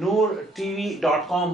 noortv.com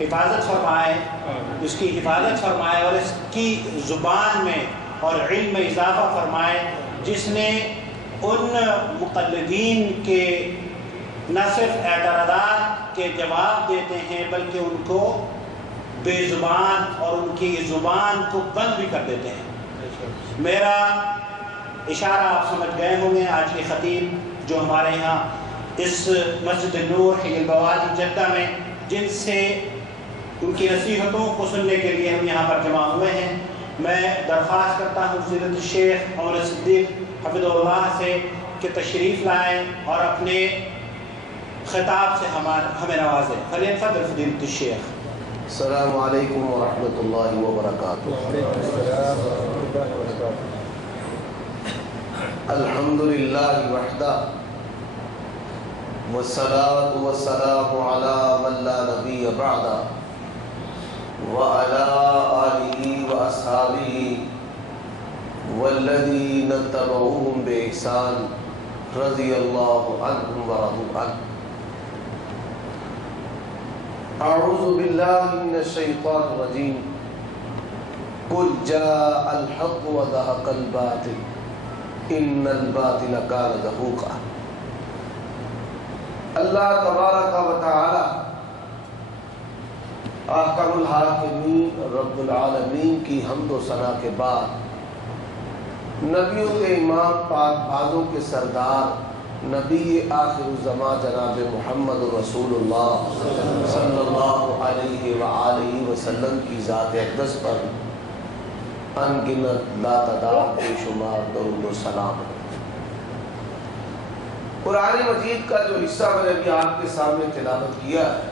حفاظت فرمائے، اس کی حفاظت فرمائے اور اس کی زبان میں اور علم میں اضافہ فرمائے، جس نے ان مقلدین کے نہ صرف اعتراضات کے جواب دیتے ہیں بلکہ ان کو بے زبان اور ان کی زبان کو بند بھی کر دیتے ہیں۔ میرا اشارہ آپ سمجھ گئے ہوں گے۔ آج کے خطیب جو ہمارے یہاں اس مسجد نور حی البوادی جدہ میں، جن سے ان کی نصیحتوں کو سننے کے لیے ہم یہاں پر جمع ہوئے ہیں، میں درخواست کرتا ہوں فضیلت الشیخ عمر صدیق حفظہ اللہ سے کہ تشریف لائیں اور اپنے خطاب سے ہمیں نوازیں۔ فلیتفضل فضیلت الشیخ۔ السلام علیکم ورحمۃ اللہ وبرکاتہ۔ الحمد للہ وحدہ والصلاة والسلام علی من لا نبی بعدہ وعلی آلہ واصحابہ والذین اتبعوہم بإحسان رضی اللہ عنہم ورضوا عنہ۔ اعوذ باللہ من الشیطان الرجیم قل جاء الحق وزهق الباطل ان الباطل کان زہوقا۔ اللہ تبارک و تعالی احکم الحاکمین رب العالمین کی حمد و ثنا کے بعد نبیوں کے امام پاک بازوں کے سردار نبی آخر الزمان جناب محمد رسول اللہ صلی اللہ علیہ وآلہ وسلم کی ذات اقدس پر انگنت لا تعداد بے شمار درود و سلام۔ قرآن مجید کا جو حصہ میں نے ابھی آپ کے سامنے تلاوت کیا ہے،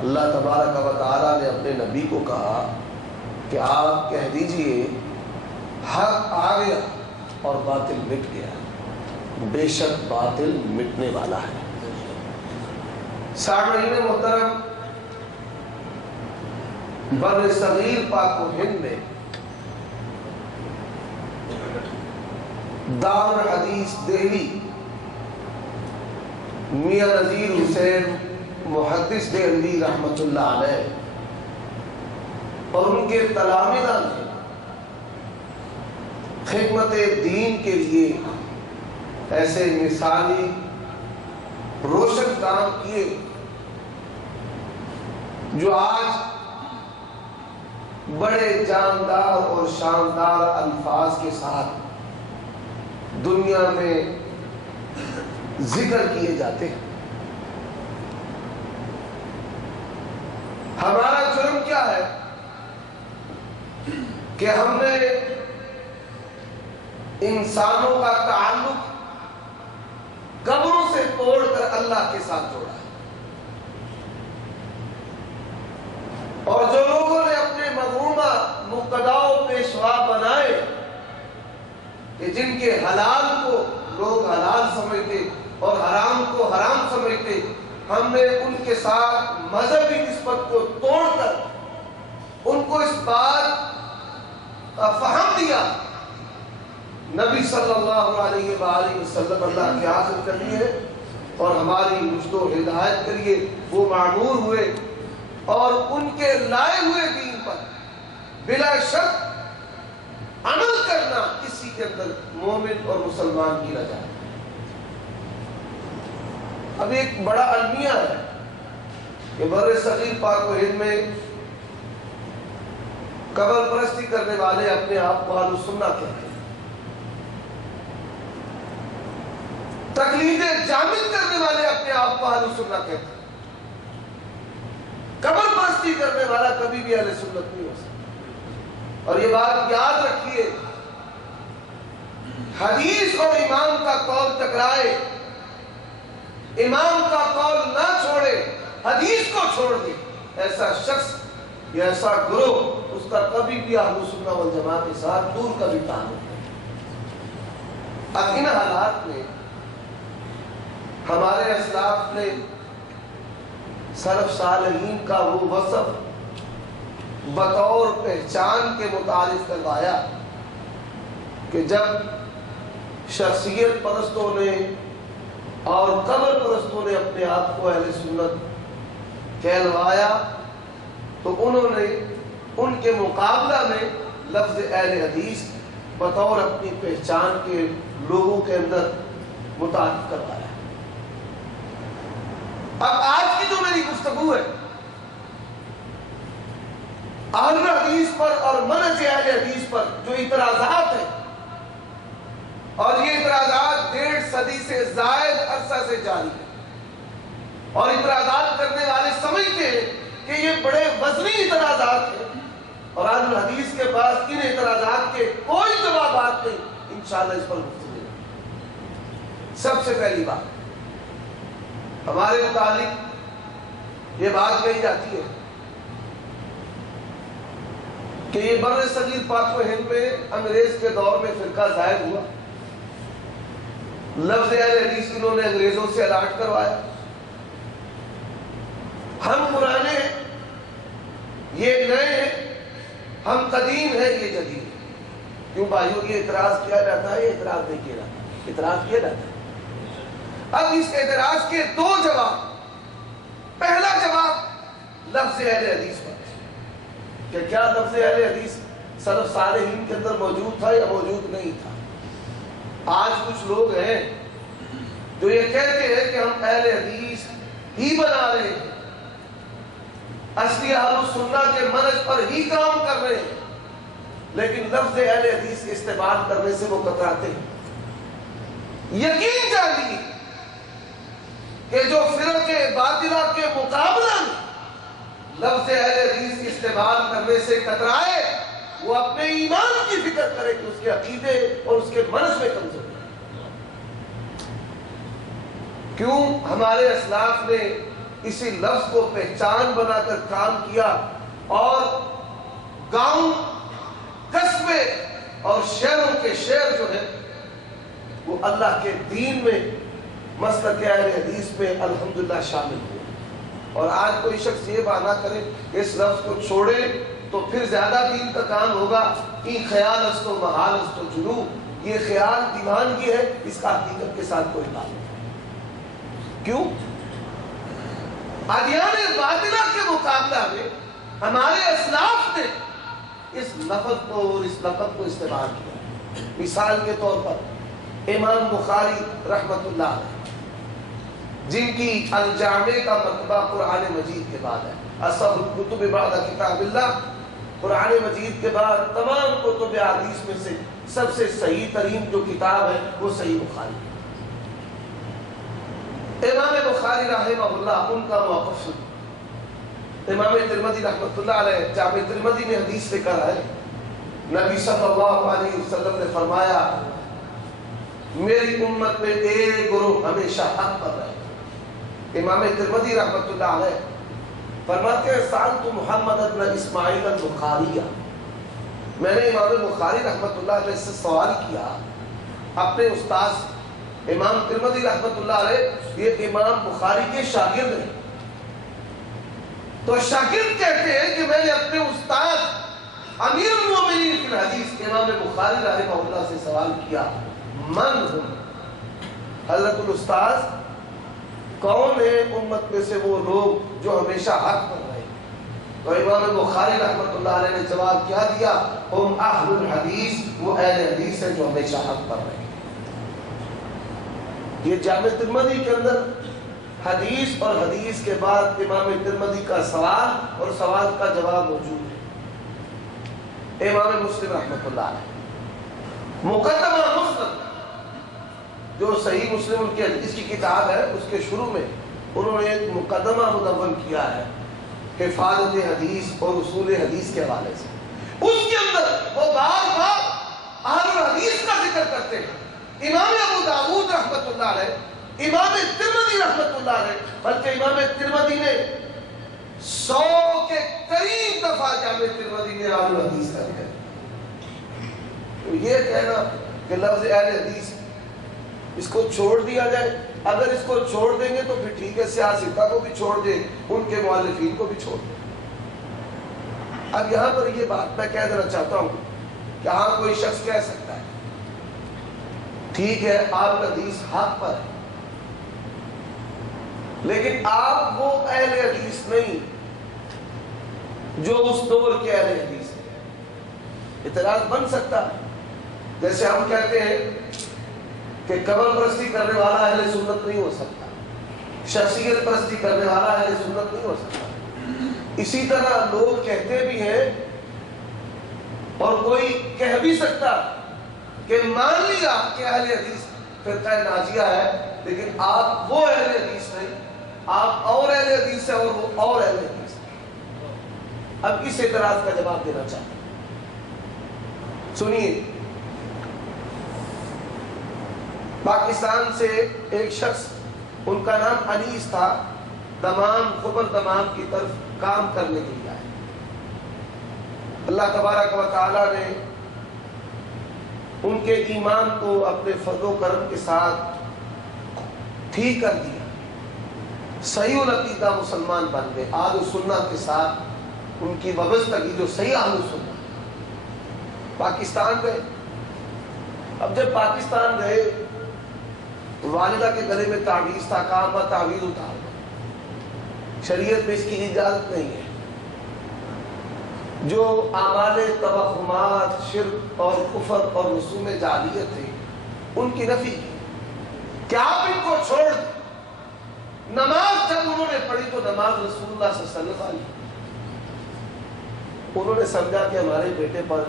اللہ تبارک و تعالیٰ نے اپنے نبی کو کہا کہ آپ کہہ دیجئے حق آ گیا اور باطل مٹ گیا، بے شک باطل مٹنے والا ہے۔ سامعین محترم، بر صغیر پاک و ہند میں دار الحدیث دہلی میاں نذیر حسین محدث دہلوی رحمۃ اللہ علیہ اور ان کے تلامذہ نے خدمت دین کے لیے ایسے مثالی روشن کام کیے جو آج بڑے جاندار اور شاندار الفاظ کے ساتھ دنیا میں ذکر کیے جاتے ہیں۔ ہمارا جرم کیا ہے کہ ہم نے انسانوں کا تعلق قبروں سے توڑ کر اللہ کے ساتھ جوڑا ہے، اور جو لوگوں نے اپنے مظلومہ مقتدا و پیشوا بنائے کہ جن کے حلال کو لوگ حلال سمجھتے اور حرام کو حرام سمجھتے، ہم نے ان کے ساتھ مذہبی نسبت کو توڑ کر ان کو اس بات کا فہم دیا نبی صلی اللہ علیہ وآلہ وسلم اللہ کے آخر کر لیے اور ہماری رشد و ہدایت کے لیے وہ معمور ہوئے، اور ان کے لائے ہوئے دین پر بلا شک عمل کرنا کسی کے اندر مومن اور مسلمان کی رجا ہے۔ اب ایک بڑا المیہ ہے کہ بر صغیر پاک و ہند میں قبر پرستی کرنے والے اپنے آپ کو اہل سنت کہتے ہیں، تقلید جامد کرنے والے اپنے آپ کو اہل سنت کہتے ہیں۔ قبر پرستی کرنے والا کبھی بھی اہل سنت نہیں ہو سکتا، اور یہ بات یاد رکھیے، حدیث اور امام کا قول ٹکرائے، امام کا قول نہ چھوڑے، حدیث کو چھوڑ دے، ایسا شخص یا ایسا گروہ اس کا کبھی بھی اہل سنت والجماعت کے ساتھ دور کا بھی تعلق نہیں۔ اب ان حالات میں ہمارے اسلاف نے سلف صالحین کا وہ وصف بطور پہچان کے متعارف کروایا کہ جب شخصیت پرستوں نے اور قبر پرستوں نے اپنے آپ کو اہل سنت کہلوایا تو انہوں نے ان کے مقابلہ میں لفظ اہل حدیث بطور اپنی پہچان کے لوگوں کے اندر متعارف کروایا۔ اب آج کی جو میری گفتگو ہے اہل حدیث پر اور منہج اہل حدیث پر جو اعتراضات ہیں، اور یہ اعتراضات 1.5 صدی سے زائد عرصہ سے جاری ہے، اور اعتراضات کرنے والے سمجھتے ہیں کہ یہ بڑے وزنی اعتراضات ہیں اور اہل الحدیث کے پاس ان اعتراضات کے کوئی جوابات نہیں۔ انشاءاللہ اس پر گفتگو۔ سب سے پہلی بات، ہمارے متعلق یہ بات کہی جاتی ہے کہ یہ بر صغیر پاک و ہند میں انگریز کے دور میں فرقہ ظاہر ہوا، لفظ اہل حدیث انہوں نے انگریزوں سے الاٹ کروایا، ہم پرانے ہیں یہ نئے ہیں، ہم قدیم ہیں یہ جدید ہے۔ کیوں بھائیوں یہ اعتراض کیا جاتا ہے؟ یہ اعتراض نہیں کیا جاتا، اعتراض کیا جاتا ہے۔ اب اس اعتراض کے 2 جواب۔ پہلا جواب لفظ اہل حدیث پر کہ کیا لفظ اہل حدیث سلف صالحین کے اندر موجود تھا یا موجود نہیں تھا؟ آج کچھ لوگ ہیں جو یہ کہتے ہیں کہ ہم اہل حدیث ہی بنا رہے ہیں، اصلی اہل السنہ کے منہج پر ہی کام کر رہے ہیں، لیکن لفظ اہل حدیث استعمال کرنے سے وہ کتراتے ہیں۔ یقین جانیے کہ جو فرق باطلہ کے مقابلہ میں لفظ اہل حدیث استعمال کرنے سے کترائے، وہ اپنے ایمان کی فکر کرے کہ اس کے عقیدے اور اس کے منہج میں کمزوری ہے۔ کیوں ہمارے اسلاف نے اسی لفظ کو پہچان بنا کر کام کیا، اور گاؤں، قصبے اور شہروں کے شہر جو ہیں وہ اللہ کے دین میں مسلک اہل حدیث میں الحمدللہ شامل ہوئے۔ اور آج کوئی شخص یہ بہانہ کرے کہ اس لفظ کو چھوڑے تو پھر زیادہ دین کا کام ہوگا، این خیال است و محال است و جنوب، یہ خیال دیوانگی ہے، اس کا حقیقت کے ساتھ کوئی تعلق نہیں۔ کیوں؟ ادیان باطلہ کے مقابلہ میں ہمارے اسلاف نے اس لفظ کو اور اس لقب کو استعمال کیا۔ مثال کے طور پر امام بخاری رحمت اللہ علیہ، جن کی الجامع کا مرتبہ قرآن مجید کے بعد ہے، اصح الکتب بعد کتاب اللہ، قرآن مجید کے بعد تمام کتب حدیث میں سے سب سے صحیح ترین جو کتاب ہے وہ صحیح بخاری ہے۔ امام بخاری رحمہ اللہ ان کا موقف سن۔ امام ترمذی رحمۃ اللہ علیہ جامع ترمذی میں حدیث لے کر آئے، نبی صلی اللہ علیہ وسلم نے فرمایا میری امت میں ایک گروہ ہمیشہ حق پر رہے۔ امام ترمذی رحمۃ اللہ علیہ فرماتے ہیں سألت محمد بن اسماعیل البخاری، میں نے امام بخاری رحمۃ اللہ علیہ سے سوال کیا، اپنے استاذ امام ترمذی رحمۃ اللہ علیہ یہ امام بخاری کے شاگرد ہیں، تو شاگرد کہتے ہیں کہ میں نے اپنے استاد امیر المومنین فی الحدیث امام بخاری رحمہ اللہ سے سوال کیا من ہم، حضرت الاستاذ کون ہے امت میں سے وہ لوگ جو ہمیشہ حق پر رہے؟ تو امام بخاری رحمۃ اللہ علیہ نے جواب کیا دیا، ہم اہل الحدیث، وہ اہل حدیث ہیں جو ہمیشہ حق پر رہے۔ یہ جامع ترمذی کے اندر حدیث اور حدیث کے بعد امام ترمذی کا سوال اور سوال کا جواب موجود ہے۔ امام مسلم رحمۃ اللہ علیہ مقدمہ مسلم جو صحیح مسلم ان کی حدیث کی کتاب ہے، اس کے شروع میں انہوں نے ایک مقدمہ مدون کیا ہے حفاظت حدیث اور اصول حدیث کے حوالے سے۔ اس کے اندر وہ بار بار اہل الحدیث کا ذکر کرتے ہیں۔ امام ابو داؤد رحمۃ اللہ علیہ، امام ترمذی رحمۃ اللہ علیہ، بلکہ امام ترمذی نے 100 کے قریب دفعہ جامع ترمذی نے اہل الحدیث کا ذکر۔ تو یہ کہنا کہ لفظ اہل حدیث اس کو چھوڑ دیا جائے، اگر اس کو چھوڑ دیں گے تو پھر ٹھیک ہے، سیاستہ کو بھی چھوڑ دیں، ان کے مؤلفین کو بھی چھوڑ دیں۔ اب یہاں پر یہ بات میں کہہ دینا چاہتا ہوں کہ ہاں کوئی شخص کہہ سکتا ہے ٹھیک ہے آپ حدیث حق پر ہے، لیکن آپ وہ اہل حدیث نہیں جو اس دور کے اہل حدیث ہیں۔ اعتراض بن سکتا ہے، جیسے ہم کہتے ہیں کہ قبر پرستی کرنے والا اہل سنت نہیں ہو سکتا، شخصیت پرستی کرنے والا اہل سنت نہیں ہو سکتا۔ اسی طرح لوگ کہتے بھی ہیں، اور کوئی کہہ بھی سکتا کہ مان لیا کہ اہل حدیث فرقہ ناجیہ ہے، لیکن آپ وہ اہل حدیث نہیں، آپ اور اہل حدیث ہیں اور وہ اور اہل حدیث ہیں۔ اب اس اعتراض کا جواب دینا چاہتا ہوں، سنیے۔ پاکستان سے ایک شخص، ان کا نام انیس تھا، دمام خبر دمام کی طرف کام کرنے کے لیے آئے۔ اللہ تبارک و تعالی نے ان کے ایمان کو اپنے فضل و کرم کے ساتھ ٹھیک کر دیا، صحیح العقیدہ مسلمان بن گئے، اہل سنت کے ساتھ ان کی وابستگی جو صحیح اہل سنت۔ پاکستان گئے۔ اب جب پاکستان گئے تو والدہ کے گلے میں تعویذ تھا، کہا تعویذ اتار دو، شریعت میں اس کی اجازت نہیں ہے۔ جو اعمال توہمات، شرک اور کفر اور رسوم جعلیت تھے، ان کی نفی کی کہ آپ ان کو چھوڑ دیں۔ نماز جب انہوں نے پڑھی تو نماز رسول اللہ صلی اللہ علیہ وسلم والی۔ انہوں نے سمجھا کہ ہمارے بیٹے پر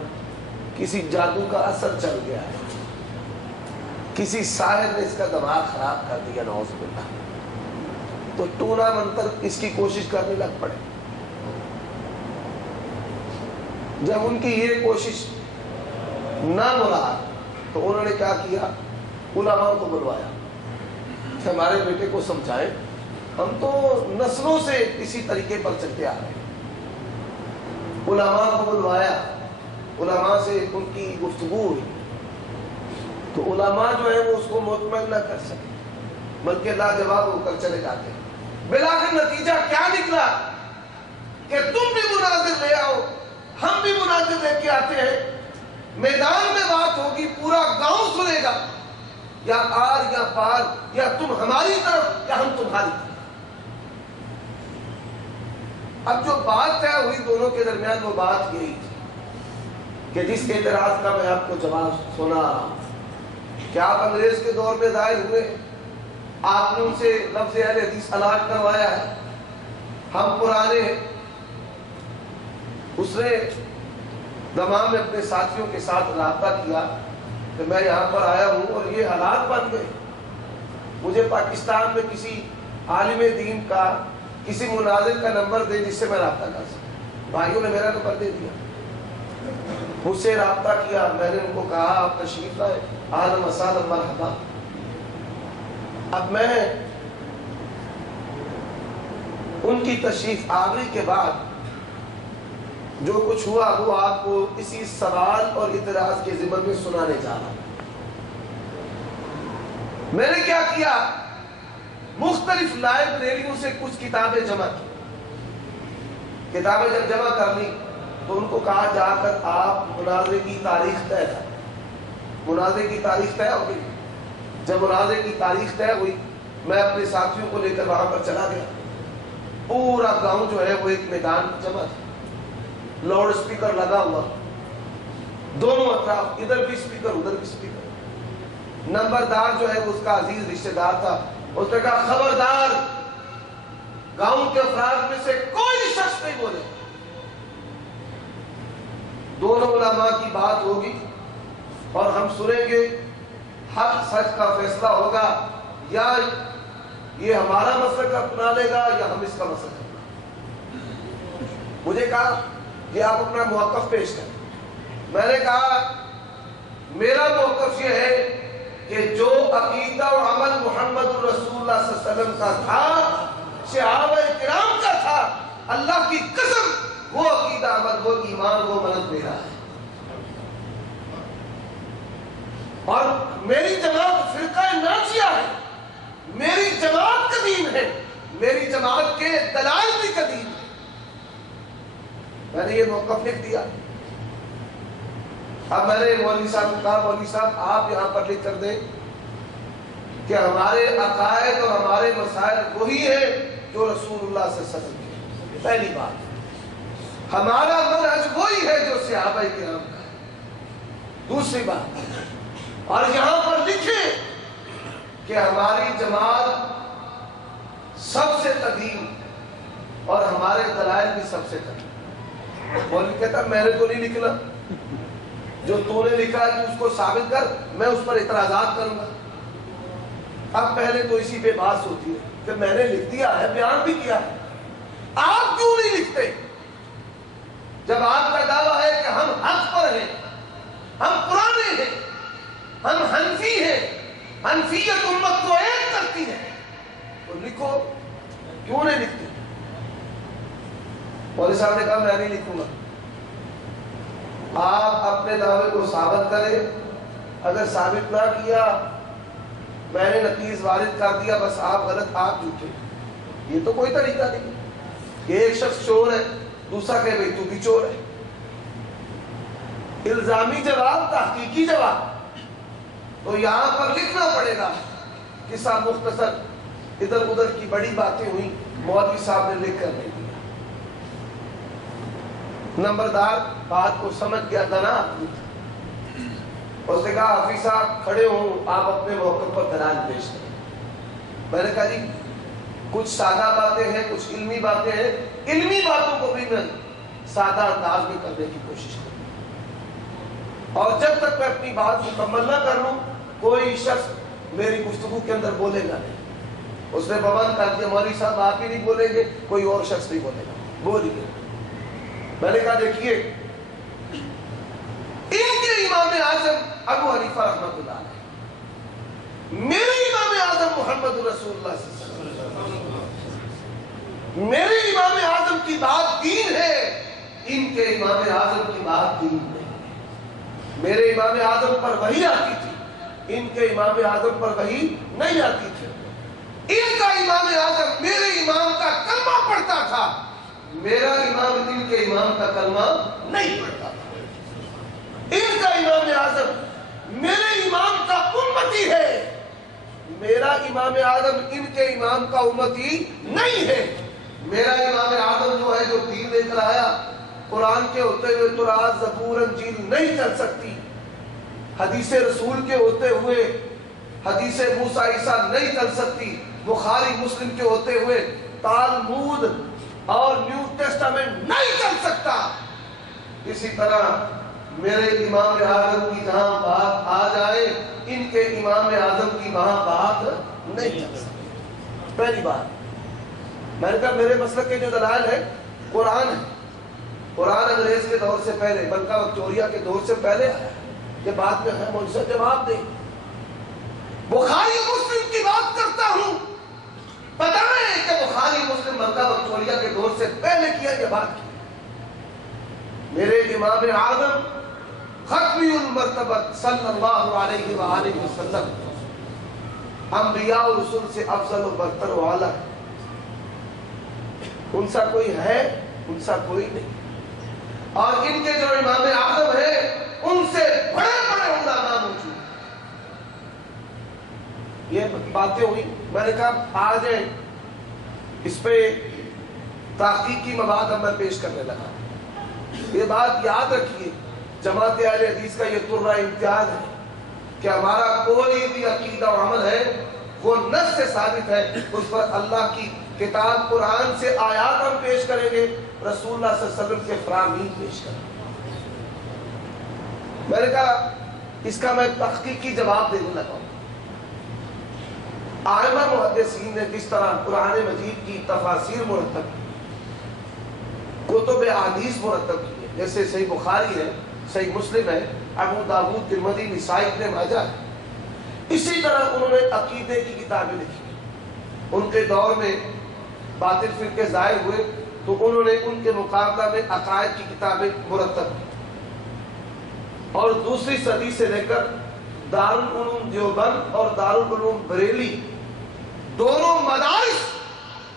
کسی جادو کا اثر چل گیا ہے، کسی ساحر نے اس کا دماغ خراب کر دیا، نعوذ باللہ۔ تو ٹونا منتر اس کی کوشش کرنے لگ پڑے۔ جب ان کی یہ کوشش نہ مراد تو انہوں نے کیا کیا، علماء کو بلوایا کہ ہمارے بیٹے کو سمجھائیں، ہم تو نسلوں سے اسی طریقے پر چلتے آ رہے ہیں۔ علماء کو بلوایا، علماء سے ان کی گفتگو ہوئی تو علماء جو ہے وہ اس کو مطمئن نہ کر سکے، بلکہ لاجواب ہو کر چلے جاتے ہیں۔ بلاخر نتیجہ کیا نکلا کہ تم بھی مناظر لے آؤ، ہم بھی مناظر لے کے آتے ہیں، میدان میں بات ہوگی، پورا گاؤں سنے گا، یا آر یا پار، یا تم ہماری طرف یا ہم تمہاری طرف۔ اب جو بات طے ہوئی دونوں کے درمیان، وہ بات یہی تھی کہ جس اعتراض کا میں آپ کو جواب سنا رہا ہوں کہ آپ انگریز کے دور میں ظاہر ہوئے، آپ نے ان سے لفظ اہل حدیث الاٹ کروایا ہے، ہم پرانے ہیں۔ اس نے دمام میں اپنے ساتھیوں کے ساتھ رابطہ کیا کہ میں یہاں پر آیا ہوں اور یہ حالات بن گئے، مجھے پاکستان میں کسی عالم دین کا، کسی مناظر کا نمبر دے جس سے میں رابطہ کر سکوں۔ بھائیوں نے میرا نمبر دے دیا، مجھ سے رابطہ کیا، میں نے ان کو کہا آپ تشریف لائیں، اہلا وسہلا مرحبا۔ اب میں ان کی تشریف آوری کے بعد جو کچھ ہوا وہ آپ کو اسی سوال اور اعتراض کے ضمن میں سنانے جا رہا ہوں۔ میں نے کیا کیا، مختلف لائبریریوں سے کچھ کتابیں جمع کی، کتابیں جب جمع کر لی تو ان کو کہا جا کر آپ مناظرے کی تاریخ طے کریں۔ مناظرے کی تاریخ طے ہو گئی۔ جب مناظرے کی تاریخ طے ہوئی، میں اپنے ساتھیوں کو لے کر وہاں پر چلا گیا۔ پورا گاؤں جو ہے وہ ایک میدان جمع تھا، لاؤڈ اسپیکر لگا ہوا، دونوں اطراف، ادھر بھی اسپیکر ادھر بھی اسپیکر۔ نمبردار جو ہے وہ اس کا عزیز رشتہ دار تھا، اس نے کہا خبردار گاؤں کے افراد میں سے کوئی شخص نہیں بولے۔ دونوں علماء کی بات ہوگی اور ہم سنیں گے، حق سچ کا فیصلہ ہوگا، یا یہ ہمارا مسلک اپنا لے گا یا ہم اس کا مسلک اپنا۔ مجھے کہا کہ آپ اپنا موقف پیش کریں۔ میں نے کہا میرا موقف یہ ہے کہ جو عقیدہ و عمل محمد رسول اللہ صلی اللہ علیہ وسلم کا تھا، صحابہ کرام کا تھا، اللہ کی قسم وہ عقیدہ عمل، وہ ایمان، وہ منت میرا ہے۔ اور میری جماعت فرقہ ناجیہ ہے، میری جماعت قدیم ہے، میری جماعت کے دلائل بھی قدیم ہے۔ میں نے یہ موقف لکھ دیا۔ اب میں نے مولوی صاحب کو کہا مولوی صاحب آپ یہاں پر لکھ کر دیں کہ ہمارے عقائد اور ہمارے مسائل وہی ہیں جو رسول اللہ صلی اللہ علیہ وسلم کے. پہلی بات ہمارا منہج وہی ہے جو صحابہ کرام کا ہے. دوسری بات اور یہاں پر لکھے کہ ہماری جماعت سب سے قدیم اور ہمارے دلائل بھی سب سے قدیم. مولوی کہتا میں نے تو نہیں لکھنا، جو تو نے لکھا ہے تو اس کو ثابت کر، میں اس پر اعتراضات کروں گا. اب پہلے تو اسی پہ بحث ہوتی ہے کہ میں نے لکھ دیا ہے، بیان بھی کیا ہے، آپ کیوں نہیں لکھتے؟ جب آپ کا دعویٰ ہے کہ ہم حق پر ہیں، ہم پرانے ہیں، ہم حنفی ہیں، حنفیت امت کو ایک کرتی ہے، تو لکھو. کیوں نہیں لکھتے؟ مولوی صاحب نے کہا میں نہیں لکھوں گا. آپ اپنے دعوے کو ثابت کریں، اگر ثابت نہ کیا میں نے نقیض وارد کر دیا، بس آپ غلط آپ جھوٹے. یہ تو کوئی طریقہ نہیں. یہ ایک شخص چور ہے، دوسرا کہ بھئی تو بھی چور ہے. الزامی جواب، تحقیقی جواب. تو یہاں پر لکھنا پڑے گا. قصہ مختصر ادھر ادھر کی بڑی باتیں ہوئی، مولوی صاحب نے لکھ کر نہیں دیا. نمبردار بات کو سمجھ گیا، دنا آدمی تھا. اس نے کہا حافظ صاحب کھڑے ہوں، آپ اپنے موقع پر دلائل پیش کریں. میں نے کہا جی کچھ سادہ باتیں ہیں، کچھ علمی باتیں ہیں، علمی باتوں کو بھی میں سادہ انداز میں کرنے کی کوشش کروں، اور جب تک میں اپنی بات مکمل نہ کر لوں کوئی شخص میری گفتگو کے اندر بولے گا نہیں. اس نے پابند کر دیا مولوی صاحب آپ ہی نہیں بولیں گے، کوئی اور شخص نہیں بولے گا، بولیے. میں نے کہا دیکھیے ان کے امام اعظم ابو حنیفہ رحمۃ اللہ علیہ، میرے امام اعظم محمد رسول اللہ صلی اللہ علیہ وسلم، میرے امام اعظم کی بات دین ہے، ان کے امام اعظم کی بات دین نہیں. میرے امام اعظم پر وحی آتی تھی، ان کے امام اعظم پر وحی نہیں آتی تھی. ان کا امام اعظم میرے امام کا کلمہ پڑھتا تھا، میرا امام ان کے امام کا کلمہ نہیں پڑھتا تھا. ان کا امام اعظم میرے امام کا امتی ہے، میرا امام اعظم ان کے امام کا امتی نہیں ہے. میرا امام اعظم جو ہے جو دین لے کر آیا، قرآن کے ہوتے ہوئے تورات زبور انجیل نہیں چل سکتی، حدیث رسول کے ہوتے ہوئے حدیث موسیٰ عیسیٰ نہیں چل سکتی، بخاری مسلم کے ہوتے ہوئے تالمود اور نیو ٹیسٹامنٹ نہیں چل سکتا. اسی طرح میرے امام اعظم کی جہاں بات آ جائے ان کے امام اعظم کی وہاں بات نہیں چل سکتی. پہلی بات میں نے کہا میرے مسلک کے جو دلائل ہے قرآن ہے. قرآن انگریز کے دور سے پہلے، ملکہ وکٹوریہ کے دور سے پہلے آیا. یہ بات میں ہے مجھ سے جواب دیں. بخاری مسلم کی بات کرتا ہوں، بتائیں کہ بخاری مسلم ملکہ وکٹوریہ کے دور سے پہلے کیا یہ بات کی. میرے امام اعظم ختمی المرتبت صلی اللہ علیہ وآلہ وسلم انبیاء و رسول سے افضل و برتر و اعلیٰ، ان سا کوئی ہے، ان سا کوئی نہیں. اور ان کے جو امام اعظم ہیں ان سے بڑے بڑے علماء موجود. یہ باتیں ہوئی، میں نے کہا آ جائیں اس پہ تحقیقی مواد اب میں پیش کرنے لگا. یہ بات یاد رکھیے، جماعت اہل حدیث کا یہ ترہ امتیاز ہے کہ ہمارا کوئی بھی عقیدہ و عمل ہے وہ نص سے ثابت ہے، اس پر اللہ کی کتاب قرآن سے آیات ہم پیش کریں گے، رسول اللہ صلی اللہ علیہ وسلم کے فرامین پیش کریں گے. میں نے کہا اس کا میں تحقیقی جواب دینے لگا ہوں. ائمہ محدثین نے کس طرح قرآن مجید کی تفاسیر مرتب کی، کتب احادیث مرتب کی ہے، جیسے صحیح بخاری ہے، صحیح مسلم ہے، ابو داؤد، ترمذی، نسائی، ابن ماجہ ہے. اسی طرح انہوں نے عقیدے کی کتابیں لکھی. ان کے دور میں باطل فرقے ظاہر ہوئے تو انہوں نے ان کے مقابلہ میں عقائد کی کتابیں مرتب کی. اور دوسری صدی سے لے کر دارالعلوم دیوبند اور دارالعلوم بریلی دونوں مدارس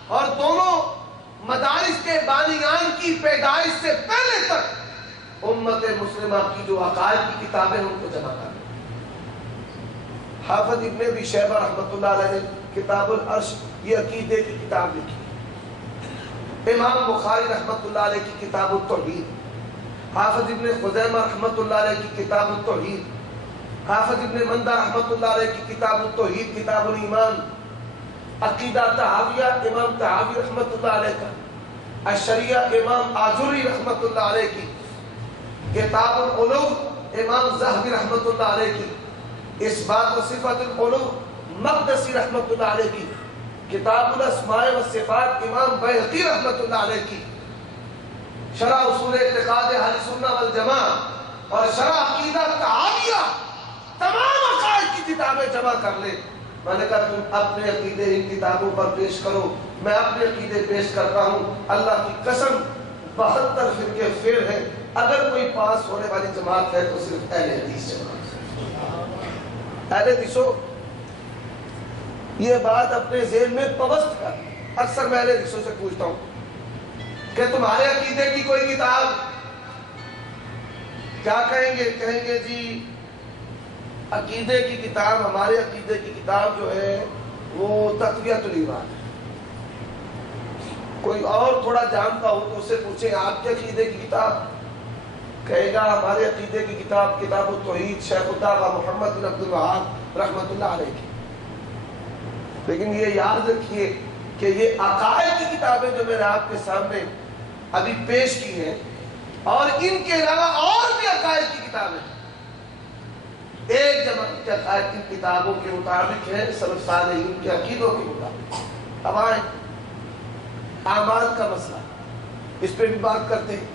اور دونوں مدارس کے بانیان کی پیدائش سے پہلے تک امت مسلمہ کی جو عقائد کی کتابیں ان کو جمع کر. حافظ ابن ابی شیبہ رحمۃ اللہ علیہ نے کتاب العرش یہ عقیدے کی کتاب لکھی. امام بخاری رحمۃ اللہ علیہ کی کتاب التوحید، حافظ ابن خزیمہ رحمۃ اللہ علیہ کی کتاب التوحید، حافظ ابن مندہ رحمۃ اللہ علیہ کی کتاب التوحید کتاب الایمان، عقیدہ تحاویہ امام تحاوی رحمۃ اللہ علیہ کا، الشریعہ امام آجری رحمۃ اللہ علیہ کی، کتاب العلوم امام زہبی رحمۃ اللہ علیہ کی، اثبات و صفات العلوم مقدسی رحمۃ اللہ علیہ کی، کتاب الاسماء والصفات امام بیہقی رحمۃ اللہ علیہ کی، شرح اصول اعتقاد اہل سنہ والجماعہ اور شرح عقیدہ تحاویہ، تمام عقائد کی کتابیں جمع کر لے. میں نے کہا تم اپنے عقیدے ان کتابوں پر پیش کرو، میں اپنے عقیدے پیش کرتا ہوں. اللہ کی قسم 72 فرقے فیل ہیں. اگر کوئی پاس ہونے والی جماعت ہے تو صرف اہل حدیث جماعت ہے. اہل حدیثوں یہ بات اپنے ذہن میں پوست کر. اکثر میں اہل حدیثوں سے پوچھتا ہوں کہ تمہارے عقیدے کی کوئی کتاب، کیا کہیں گے؟ کہیں گے جی عقیدے کی کتاب، ہمارے عقیدے کی کتاب جو ہے وہ تقویۃ الایمان ہے. کوئی اور تھوڑا جانتا ہو تو اس سے پوچھیں آپ کے عقیدے کی کتاب، کہے گا ہمارے عقیدے کی کتاب کتاب التوحید شیخ الدعوہ محمد بن عبد الوہاب رحمۃ اللہ علیہ کی. لیکن یہ یاد رکھیے کہ یہ عقائد کی کتابیں جو میں نے آپ کے سامنے ابھی پیش کی ہیں، اور ان کے علاوہ اور بھی عقائد کی کتابیں ایک جماعت کے عقائد کی کتابوں کے مطابق ہے، سلف صالحین کے عقیدوں کے مطابق. اب آئیں اعمال کا مسئلہ، اس پہ بھی بات کرتے ہیں.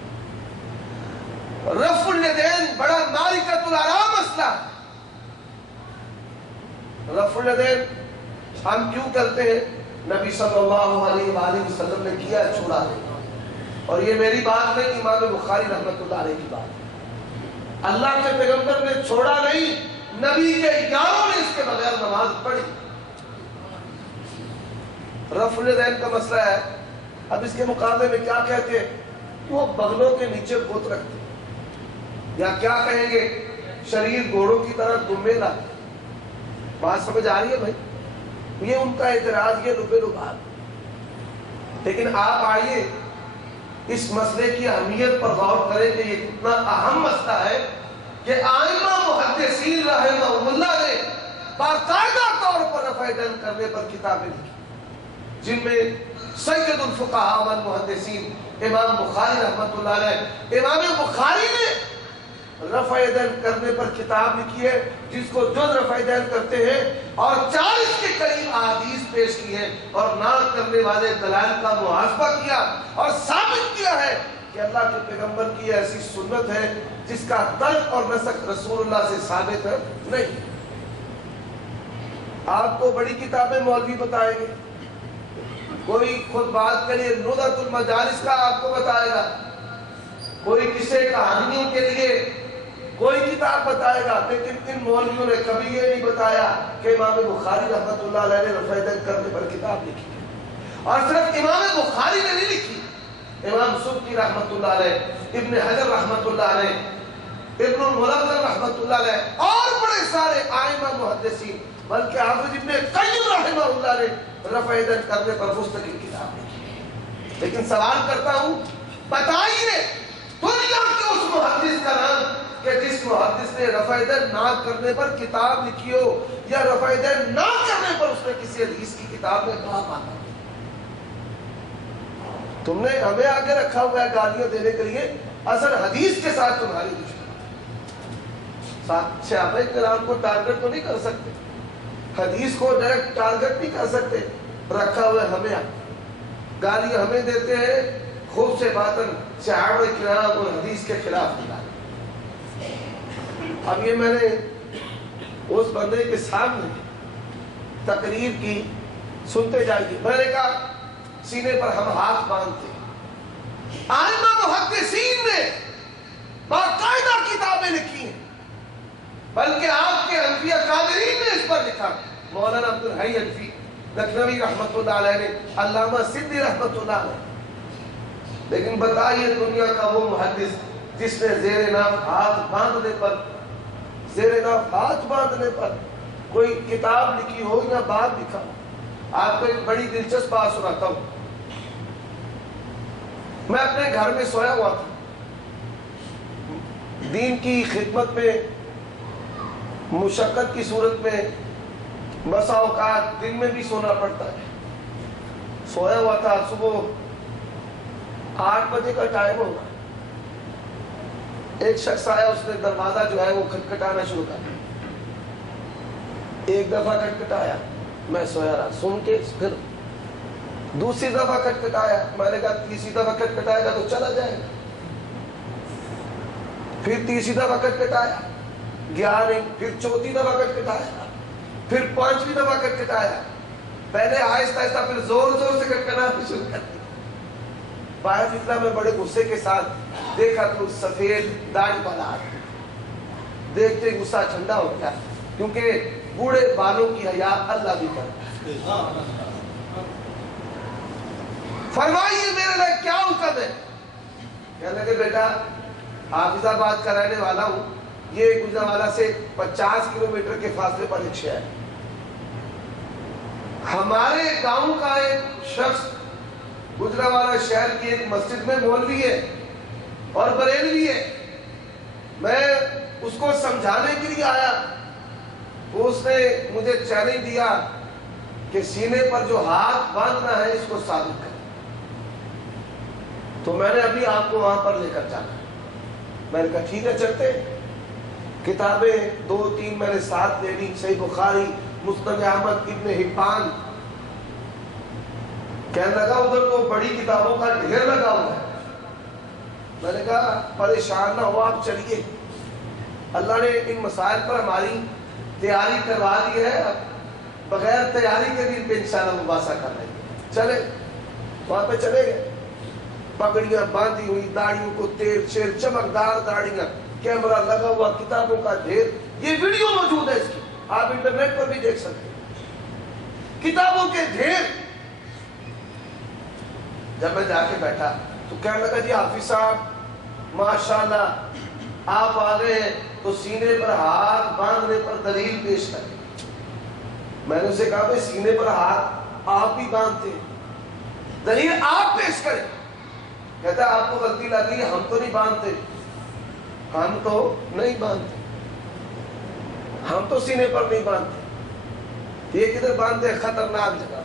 رفع الیدین بڑا معرکۃ الآراء مسئلہ. رفع الیدین ہم کیوں کرتے ہیں؟ نبی صلی اللہ علیہ وآلہ وسلم نے کیا چھوڑا نہیں، اور یہ میری بات نہیں، امام بخاری رحمۃ اللہ علیہ کی بات. اللہ کے پیغمبر نے چھوڑا نہیں، نبی کے یاروں نے اس کے بغیر نماز پڑھی. رفع الیدین کا مسئلہ ہے. اب اس کے مقابلے میں کیا کہتے ہیں؟ وہ بغلوں کے نیچے بت رکھتے، یا کیا کہیں گے شریر گھوڑوں کی طرح دمے لاتے. بات سمجھ آ رہی ہے بھائی؟ یہ ان کا اعتراض، یہ لبے لباب. لیکن آپ آئیے اس مسئلے کی اہمیت پر غور کریں کہ یہ کتنا اہم مسئلہ ہے کہ ائمہ محدثین رحمہ اللہ نے باقاعدہ طور پر رفع الیدین کرنے پر کتابیں لکھی، جن میں سید الفقہاء والمحدثین امام بخاری رحمۃ اللہ علیہ، امام بخاری نے رفع الیدین کرنے پر کتاب لکھی ہے جس کو جز رفع الیدین کرتے ہیں، اور 40 کے قریب احادیث پیش کی ہیں، اور نہ کرنے والے دلائل کا محاسبہ کیا اور ثابت کیا ہے کہ اللہ کے پیغمبر کی ایسی سنت ہے جس کا ترک اور نسخ رسول اللہ سے ثابت ہے نہیں. آپ کو بڑی کتابیں مولوی بتائیں گے، کوئی خود بات کے لیے نُظرۃ المجالس کا آپ کو بتائے گا، کوئی قصے کہانیوں کے لیے کوئی کتاب بتائے گا، لیکن ان مولویوں نے کبھی یہ نہیں بتایا کہ امام بخاری رحمۃ اللہ علیہ نے رفع الیدین کرنے پر کتاب لکھی ہے. اور صرف امام بخاری نے نہیں لکھی، امام سبکی رحمۃ اللہ علیہ، ابن حجر رحمۃ اللہ علیہ، ابن الملقن رحمۃ اللہ علیہ، اور بڑے سارے ائمہ محدثین، بلکہ حافظ ابن قیم رحمہ اللہ نے رفع الیدین کرنے پر مستقل کتاب لکھی. لیکن سوال کرتا ہوں، بتائیے دنیا کے اس محدث کا نام کہ جس محدث نے رفع الیدین نہ کرنے پر کتاب لکھی ہو، یا رفع الیدین نہ کرنے پر اس نے کسی حدیث کی کتاب میں کہا مانا. تم نے ہمیں آگے رکھا ہوا ہے گالیاں دینے کے لیے، اصل حدیث کے ساتھ تمہاری دشمنی. صحابہ کرام کو ٹارگٹ تو نہیں کر سکتے، حدیث کو ڈائریکٹ ٹارگٹ نہیں کر سکتے، رکھا ہوا ہے ہمیں. گالی ہمیں دیتے ہیں، خوب سے باطن صحابہ کرام اور حدیث کے خلاف نکالے. اب یہ میں نے اس بندے کے سامنے تقریر کی، سنتے جائیے. میں نے کہا سینے پر ہم ہاتھ باندھتے ہیں. ائمہ محدثین نے باقاعدہ کتابیں لکھی ہیں، بلکہ آپ کے حنفی اکابرین نے اس پر لکھا. مولانا عبد الحی حنفی لکھنوی رحمۃ اللہ علیہ نے، علامہ سندھی رحمۃ اللہ علیہ. لیکن بتائیے دنیا کا وہ محدث جس نے زیر ناف ہاتھ باندھنے پر کوئی کتاب لکھی ہو یا بات لکھا ہو. آپ کو ایک بڑی دلچسپ بات سناتا ہوں. میں اپنے گھر میں سویا ہوا تھا, دین کی خدمت میں, مشقت کی صورت میں بسا اوقات دن میں بھی سونا پڑتا ہے. سویا ہوا تھا, صبح 8 بجے کا ٹائم ہوگا. ایک شخص آیا, اس نے دروازہ جو ہے وہ کھٹکھٹانا شروع کر دیا. ایک دفعہ کھٹکھٹایا, میں سویا رہا, سن کے پھر دوسری دفعہ کھٹکھٹایا. میں نے کہا تیسری دفعہ کھٹکھٹائے گا تو چلا جائے گا. پھر تیسری دفعہ کھٹکھٹایا, گیا نہیں. پھر چوتھی دفعہ کھٹکھٹایا, پھر 5ویں دفعہ کھٹکھٹایا. پہلے آہستہ آہستہ, پھر زور زور سے کھٹکھٹانا شروع کر دیا. باہر نکلا, میں بڑے غصے کے ساتھ دیکھا تو سفید داڑھی والا آدمی. دیکھتے ہی غصہ ٹھنڈا ہو گیا, کیونکہ بوڑھے بالوں کی حیا اللہ بھی کرتا ہے. فرمائیے میرے لیے کیا حکم ہے؟ کہنے لگے بیٹا حافظ آباد کا رہنے والا ہوں, یہ گجرانوالہ سے 50 کلومیٹر کے فاصلے پر ایک شہر. ہمارے گاؤں کا ایک شخص گجرانوالہ شہر کی ایک مسجد میں مولوی ہے اور بریلوی ہے. میں اس کو سمجھانے کے لیے آیا تو اس نے مجھے چیلنج دیا کہ سینے پر جو ہاتھ باندھنا ہے اس کو ثابت کر. تو میں نے ابھی آپ کو وہاں پر لے کر جانا. میں نے کہا ٹھیک ہے چلتے. کتابیں 2-3 میں نے ساتھ لے لی, صحیح بخاری, مسند احمد, ابن حبان. کہنے لگا ادھر تو بڑی کتابوں کا ڈھیر لگا ہوا ہے. میں نے کہا پریشان نہ ہو آپ, چلیے. اللہ نے ان مسائل پر ہماری تیاری کروا دی ہے, بغیر تیاری کے دن پہ انشاءاللہ مباحثہ کر رہے ہیں. چلے وہاں پہ چلے گئے. پگڑیاں باندھی ہوئی, داڑھیوں کو تیل شیر, چمکدار داڑھیاں, کیمرہ لگا ہوا, کتابوں کا ڈھیر. یہ ویڈیو موجود ہے اس کی, آپ انٹرنیٹ پر بھی دیکھ سکتے ہیں. کتابوں کے ڈھیر. جب میں جا کے بیٹھا تو کہنے لگا جی حافظ صاحب ماشاءاللہ آپ آ گئے ہیں تو سینے پر ہاتھ باندھنے پر دلیل پیش کریں. میں نے اسے کہا بھائی سینے پر ہاتھ آپ بھی باندھتے ہیں, دلیل آپ پیش کریں. کہتا ہے آپ کو غلطی لگ گئی, ہم تو نہیں باندھتے. ہم تو نہیں باندھتے, ہم تو سینے پر نہیں باندھتے. یہ کدھر باندھتے ہیں؟ خطرناک جگہ.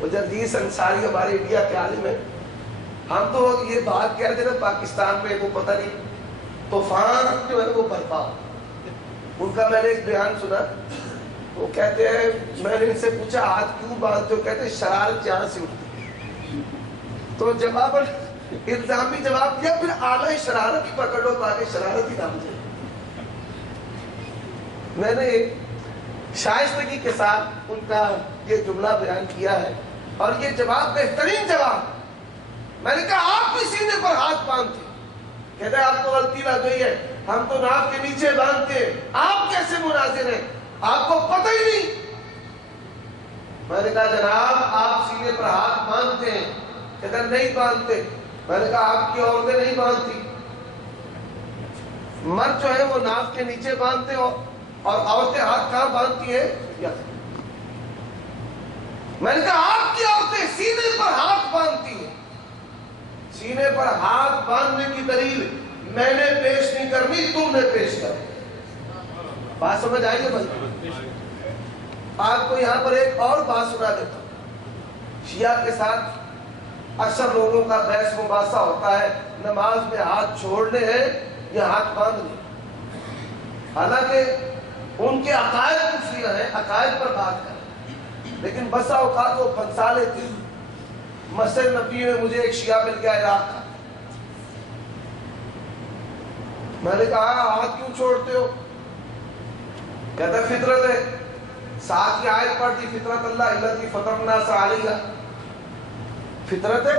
وہ جردیس انصاری ہمارے انڈیا کے عالم ہیں. ہم تو یہ بات کہتے ہیں نا پاکستان میں وہ پتہ نہیں طوفان جو ہے وہ برپا. ان کا میں نے ایک بیان سنا, وہ کہتے ہیں میں نے ان سے پوچھا ہاتھ کیوں باندھتے ہو؟ کہتے ہیں شرارت جہاں سے اٹھتی. تو جواب الزامی جواب دیا, پھر اعلی شرارت ہی پکڑ لو تاکہ شرارت ہی نہ ہو جائے. میں نے شائستگی کے ساتھ ان کا یہ جملہ بیان کیا ہے, اور یہ جواب بہترین جواب. میں نے کہا آپ بھی سینے پر ہاتھ باندھتے. کہتے ہیں آپ کو غلطی لگ گئی ہے, ہم تو ناف کے نیچے باندھتے ہیں. آپ کیسے مناظر ہیں, آپ کو پتہ ہی نہیں. میں نے کہا جناب آپ سینے پر ہاتھ باندھتے ہیں. کہتے ہیں نہیں باندھتے. میں نے کہا آپ کی عورتیں نہیں باندھتی. مرد جو ہے وہ ناف کے نیچے باندھتے ہو, اور عورتیں ہاتھ کہاں باندھتی ہیں؟ میں نے کہا آپ کی عورتیں سینے پر ہاتھ باندھتی ہیں. سینے پر ہاتھ باندھنے کی دلیل میں نے پیش نہیں کرنی, تم نے پیش کرنی. بات سمجھ آئی ہے بھائی؟ آپ کو یہاں پر ایک اور بات سنا دیتا ہوں. شیعہ کے ساتھ اکثر لوگوں کا بحث مباحثہ ہوتا ہے, نماز میں ہاتھ چھوڑنے ہیں یا ہاتھ باندھنے. حالانکہ ان کے عقائد کفریہ ہیں, عقائد پر بات کریں, لیکن بسا اوقات وہ پھنسا لیتے ہیں. مسجد نبی میں مجھے ایک شیعہ مل گیا عراق کا. میں نے کہا ہاتھ کیوں چھوڑتے ہو؟ کہتا ہے فطرت ہے. ساتھ کی آیت پڑھ دی, فطرت اللہ التی فطر الناس علیہا. فطرت ہے.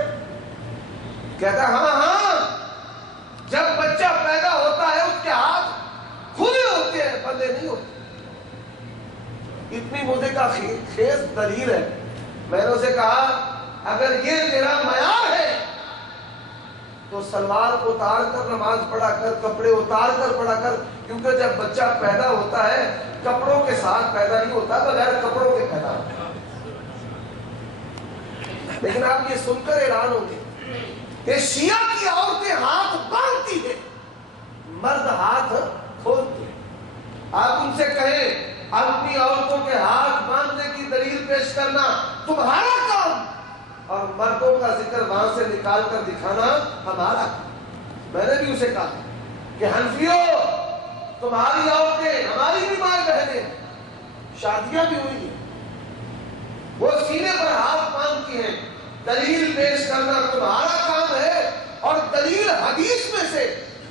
کہتا ہے ہاں, جب بچہ پیدا ہوتا ہے اس کے ہاتھ کھلے ہوتے ہیں, بندے نہیں ہوتے. اتنی مجھے کا خیز دلیل ہے. میں نے اسے کہا اگر یہ تیرا معیار ہے تو سلوار اتار کر نماز پڑھا کر، کپڑے اتار کر پڑھا کر، کیونکہ جب بچہ پیدا ہوتا ہے کپڑوں کے ساتھ پیدا نہیں ہوتا، بغیر کپڑوں کے پیدا ہوتا ہے۔ لیکن آپ یہ سن کر حیران ہوں گے کہ شیعہ کی عورتیں ہاتھ باندھتی ہیں، مرد ہاتھ کھولتے ہیں۔ آپ ان سے کہیں اپنی عورتوں کے ہاتھ باندھنے کی دلیل پیش کرنا تمہارا کام، اور مردوں کا ذکر وہاں سے نکال کر دکھانا ہمارا کام۔ میں نے بھی اسے کہا کہ حنفیوں، تمہاری عورتیں ہماری بھی ماں بہنیں، شادیاں بھی ہوئی ہیں، وہ سینے پر ہاتھ باندھتی ہیں، دلیل پیش کرنا تمہارا کام ہے، اور دلیل حدیث میں سے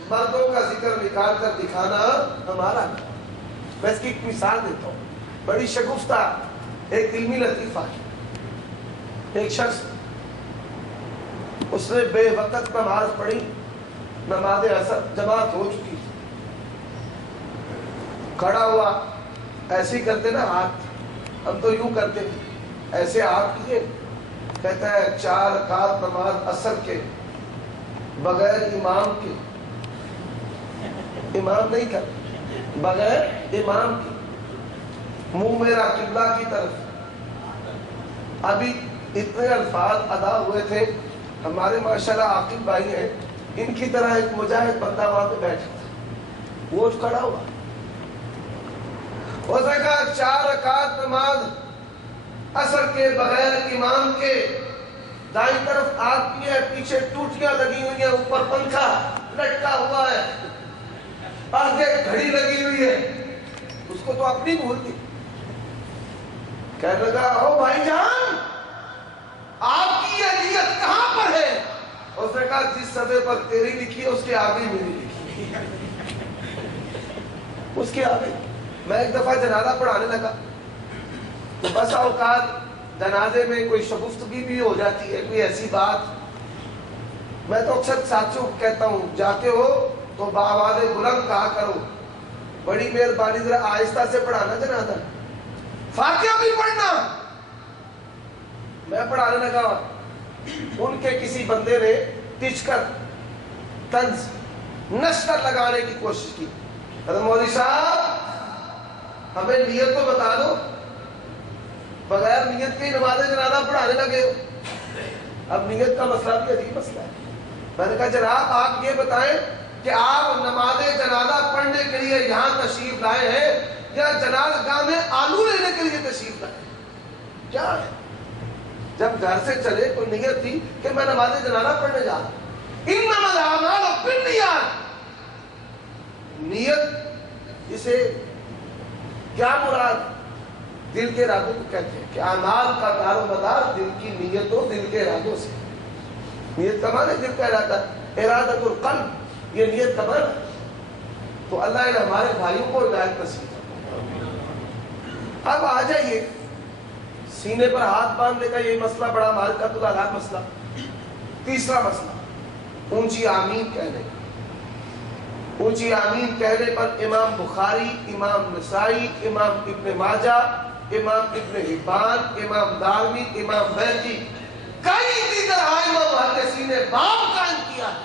مردوں کا ذکر نکال کر دکھانا ہمارا کام۔ میں اس کی ایک مثال دیتا ہوں، بڑی شگفتہ ایک علمی لطیفہ ہے۔ ایک شخص، اس نے بے وقت نماز پڑھی، نماز عصر جماعت ہو چکی، کھڑا ہوا، ایسے ہی کرتے نا ہاتھ، ہم تو یوں کرتے ہیں، ایسے ہاتھ کیے، کہتا ہے 4 رکعت نماز عصر کے بغیر امام کے، امام نہیں کر، بغیر امام کی، منہ میرا قبلہ کی طرف۔ ابھی اتنے الفاظ ادا ہوئے تھے، ہمارے ماشاءاللہ عاقل بھائی ہیں، ان کی طرح ایک مجاہد بندہ وہاں پہ بیٹھا تھا، وہ کھڑا ہوا، اس نے کہا 4 رکعت نماز عصر کے بغیر امام کے، دائیں طرف آدمی ہے، پیچھے ٹوٹیاں لگی ہوئی ہیں، اوپر پنکھا لٹکا ہوا ہے، آگے گھڑی لگی ہوئی ہے، اس کو تو اپنی بھول گئی۔ کہنے لگا او بھائی جان، آپ کی یہ نیت کہاں پر ہے؟ اس نے کہا جس صفحے پر تیری لکھی ہے اس کے آگے میری لکھی ہے، اس کے آگے۔ میں ایک دفعہ جنازہ پڑھانے لگا تو بس اوقات جنازے میں کوئی شگفتگی بھی ہو جاتی ہے، کوئی ایسی بات، میں تو اکثر ساتھیوں کو کہتا ہوں جاتے ہو تو بآواز بلند کہا کرو، بڑی مہربانی ذرا آہستہ سے پڑھانا جنازہ، فاتحہ بھی پڑھنا۔ میں پڑھانے لگا، ان کے کسی بندے نے ٹچ کر طنز نشر لگانے کی کوشش کی، مولوی صاحب ہمیں نیت تو بتا دو، بغیر نیت کے نماز جنازہ پڑھانے لگے ہو۔ اب نیت کا مسئلہ بھی عجیب مسئلہ ہے۔ میں نے کہا جناب آپ یہ بتائیں کہ آپ نماز جنازہ پڑھنے کے لیے یہاں تشریف لائے ہیں یا جنازہ گاہ میں آلو لینے کے لیے تشریف لائے ہیں؟ کیا ہے؟ جب گھر سے چلے کوئی نیت تھی کہ میں نماز جنازہ پڑھنے جا رہا ہوں، انما الاعمال بالنیات، نیت اسے کیا مراد؟ دل کے ارادوں کو کہتے ہیں کہ اعمال کا دار و مدار دل کی نیتوں، دل کے ارادوں سے۔ نیت کا معنی دل کا ارادہ، ارادۃ القلب، یہ نیت کا معنی۔ تو اللہ نے ہمارے بھائیوں کو ہدایت نصیب کرے۔ اب آ جائیے سینے پر ہاتھ باندھنے کا یہ مسئلہ بڑا معرکۃ الآراء مسئلہ۔ تیسرا مسئلہ اونچی آمین کہنے کا۔ اونچی آمین کہنے پر امام بخاری، امام نسائی، امام ابن ماجہ، امام ابن حبان، امام دارمی، امام بیہقی، کئی دیگر ائمہ محدثین نے باب قائم کیا ہے۔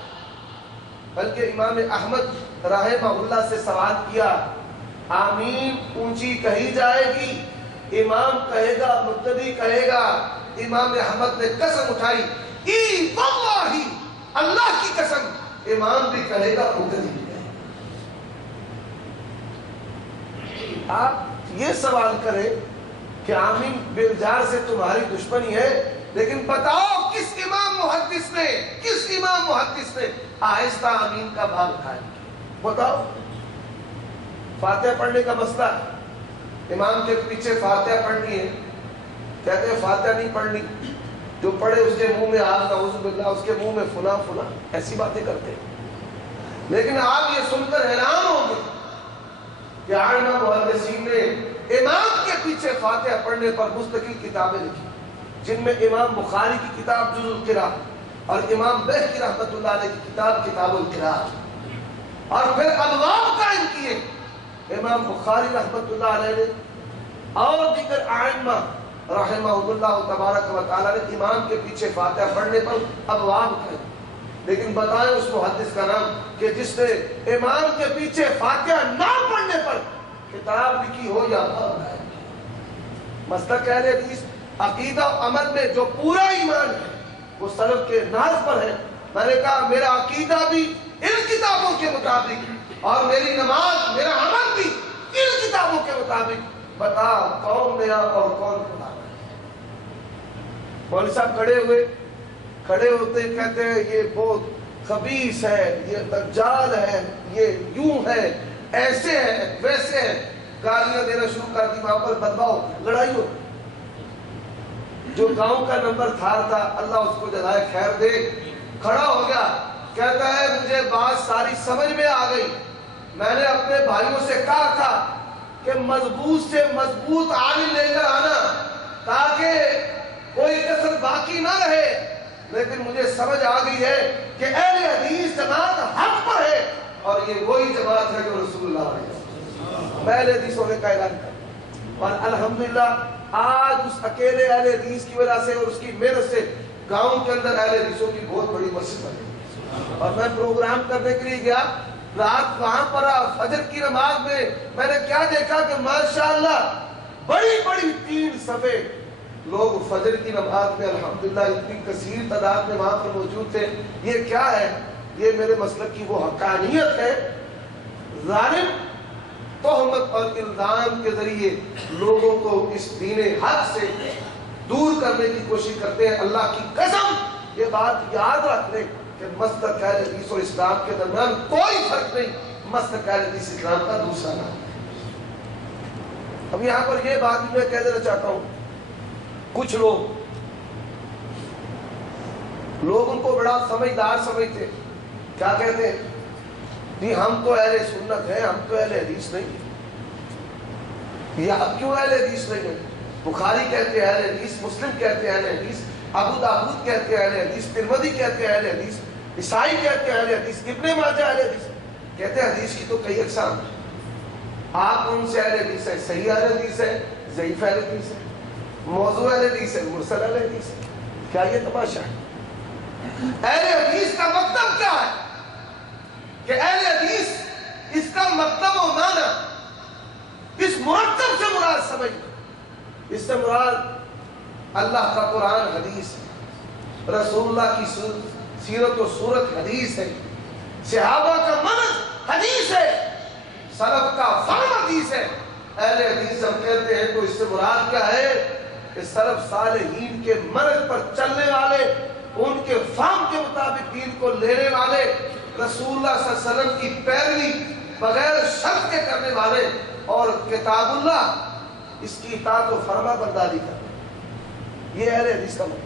بلکہ امام احمد رحمہ اللہ سے سوال کیا، آمین اونچی کہی جائے گی، امام کہے گا، مقتدی کہے گا؟ امام احمد نے قسم اٹھائی، ای واللہ، اللہ کی قسم، امام بھی کہے گا، مقتدی بھی کہے گا۔ آپ یہ سوال کریں کہ آمین بالجار سے تمہاری دشمنی ہے، لیکن بتاؤ کس امام محدث نے آہستہ آمین کا باب قائم کیا؟ بتاؤ۔ فاتحہ پڑھنے کا مسئلہ ہے، امام کے پیچھے فاتحہ پڑھنی ہے، کہتے ہیں فاتحہ نہیں پڑھنی، جو پڑھے اس کے منہ میں آگ نعوذ باللہ، اس کے منہ میں فلاں فلاں، ایسی باتیں کرتے ہیں۔ لیکن آپ یہ سن کر حیران ہوں گے کہ ائمہ محدثین نے امام کے پیچھے فاتحہ پڑھنے پر مستقل کتابیں لکھی، جن میں امام بخاری کی کتاب جز القراءۃ اور امام بیہقی رحمۃ اللہ علیہ کی کتاب کتاب القراءۃ، اور پھر ابواب قائم کیے امام بخاری رحمۃ اللہ علیہ نے اور دیگر ائمہ رحمہ اللہ تبارک و تعالی نے امام کے پیچھے فاتحہ پڑھنے پر ابواب قائم۔ لیکن بتائیں اس محدث کا نام کہ جس نے امام کے پیچھے فاتحہ نہ پڑھنے پر کتاب لکھی ہو یا مسلک اہل حدیث عقیدہ و عمل میں جو پورا ایمان ہے وہ سلف کے ناز پر ہے. میں نے کہا میرا عقیدہ بھی ان کتابوں کے مطابق اور میری نماز میرا عمل بھی ان کتابوں کے مطابق. بتا کون میرا اور کون خدا. مولوی صاحب کھڑے ہوتے کہتے ہیں یہ بہت خبیث ہے, یہ دجال ہے, یہ یوں ہے, ایسے ہے, ویسے ہے, گالیاں دینا شروع کر دی. وہاں پر بدباؤ لڑائی ہو. جو گاؤں کا نمبر تھا اللہ اس کو جزائے خیر دے, کھڑا ہو گیا, کہتا ہے مجھے بات ساری سمجھ میں آ گئی. میں نے اپنے بھائیوں سے کہا تھا کہ مضبوط سے مضبوط عالم لے کر آنا تاکہ کوئی کسر باقی نہ رہے, لیکن مجھے سمجھ آ گئی ہے کہ اہل حدیث جماعت حق پر ہے اور یہ وہی جماعت ہے جو رسول اللہ علیہ وسلم اہل حدیث ہونے کا اعلان کر. اور الحمدللہ آج اس اکیلے اہل حدیث کی وجہ سے اور اس کی محنت سے گاؤں کے اندر اہل حدیثوں کی بہت بڑی مسجد بنی. اور میں پروگرام کرنے کے لیے گیا, رات وہاں پر فجر کی نماز میں نے کیا دیکھا کہ ماشاءاللہ بڑی بڑی 3 صفیں لوگ فجر کی نماز میں الحمدللہ اتنی کثیر تعداد میں وہاں پر موجود تھے. یہ کیا ہے؟ یہ میرے مسلک کی وہ حقانیت ہے. ظالم تہمت اور الزام کے ذریعے لوگوں کو اس دین حق سے دور کرنے کی کوشش کرتے ہیں. اللہ کی قسم یہ بات یاد رکھ لیں کہ مسلک اہل حدیث اور اسلام کے درمیان کوئی فرق نہیں. مسلک اہل حدیث اسلام کا دوسرا نام. اب یہاں پر یہ بات بھی میں کہہ دینا چاہتا ہوں, کچھ لوگ ان کو بڑا سمجھدار سمجھتے, کیا کہتے ہیں جی ہم تو اہل سنت ہیں, ہم تو اہل حدیث نہیں ہیں. یہ اب کیوں اہل حدیث نہیں ہے؟ بخاری کہتے ہیں اہل حدیث, مسلم کہتے ہیں اہل حدیث, ابو داؤد کہتے ہیں اہل حدیث, ترمذی کہتے ہیں اہل حدیث, عیسائی کہتے ہیں اہل حدیث, ابن ماجہ اہل حدیث. کہتے ہیں حدیث کی تو کئی اقسام ہیں. آپ کون سے اہل حدیث ہیں؟ صحیح اہل حدیث ہے, ضعیف اہل حدیث ہے, موضوع اہل حدیث ہے, مرسل اہل حدیث ہے. کیا یہ تماشا ہے؟ اہل حدیث کا مطلب کیا ہے؟ کہ اہل حدیث اس کا مطلب و معنی اس مرتب سے مراد سمجھ. اس سے مراد اللہ کا قرآن حدیث ہے, رسول اللہ کی سیرت و صورت حدیث ہے, صحابہ کا منہج حدیث ہے, سلف کا فہم حدیث ہے. اہل حدیث ہم کہتے ہیں تو اس سے مراد کیا ہے کہ سلف صالحین کے منہج پر چلنے والے, ان کے فہم کے مطابق دین کو لینے والے, رسول اللہ صلی اللہ علیہ وسلم کی پیروی بغیر شرط کے کرنے والے, اور کتاب اللہ اس کی اطاعت و فرما برداری کرنے. یہ اہل حدیث کا مطلب.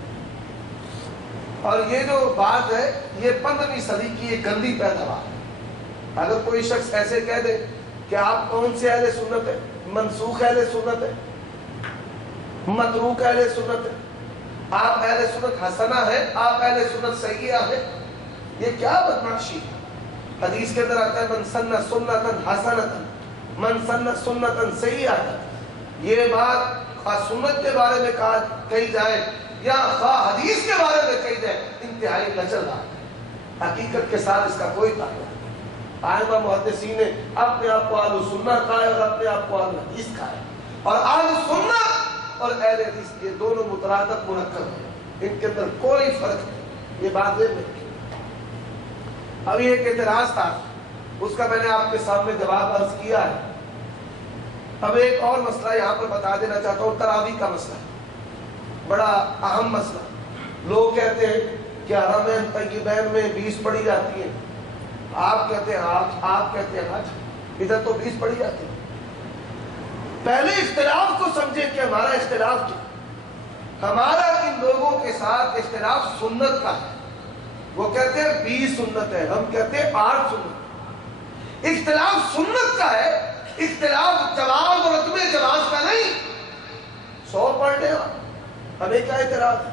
اور یہ جو بات ہے یہ 15ویں صدی کی ایک گندی پیداوار ہے. اگر کوئی شخص ایسے کہہ دے کہ آپ کون سے اہل سنت ہے, منسوخ اہل سنت ہے, متروک اہل سنت ہے, آپ اہل سنت حسنہ ہے, آپ اہل سنت سیئہ ہے, یہ کیا بدمعاشی ہے؟ حدیث کے اندر آتا ہے من سن سنتن حسنتن, من سن سنتن سیئۃ. یہ بات خواہ سنت کے بارے میں کہی جائے یا خواہ حدیث کے بارے میں کہی جائے انتہائی لچر بات ہے. حقیقت کے ساتھ اس کا کوئی تعلق نہیں. ائمہ محدثین نے اپنے آپ کو اہل سنت کہا ہے اور اپنے آپ کو اہل حدیث کہا ہے, اور اہل سنت اور اہل حدیث یہ دونوں مترادف منکر ہیں, ان کے اندر کوئی فرق نہیں. یہ بات نہیں. ابھی ایک اعتراض تھا, اس کا میں نے آپ کے سامنے جواب عرض کیا ہے. اب ایک اور مسئلہ یہاں پر بتا دینا چاہتا ہوں, تراویح کا مسئلہ, بڑا اہم مسئلہ. لوگ کہتے ہیں کہ حرمین طیبین میں 20 پڑھی جاتی ہیں, آپ کہتے ہیں آپ کہتے ہیں حج, ادھر تو 20 پڑھی جاتی ہیں. پہلے اختلاف کو سمجھیں کہ ہمارا اختلاف کیا. ہمارا ان لوگوں کے ساتھ اختلاف سنت کا ہے. وہ کہتے ہیں 20 سنت ہے, ہم کہتے ہیں 8 سنت. اختلاف سنت کا ہے, اختلاف جواز اور عدم جواز کا نہیں. 100 پڑھنے ہمیں کیا اعتراض ہے,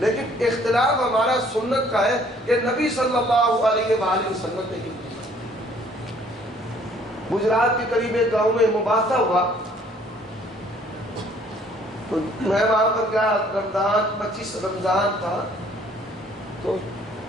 لیکن اختلاف ہمارا سنت کا ہے کہ نبی صلی اللہ علیہ وآلہ وسلم نے. گجرات کے قریب ایک گاؤں میں مباحثہ ہوا, تو میں وہاں پر گیا, رمضان 25 رمضان تھا, تو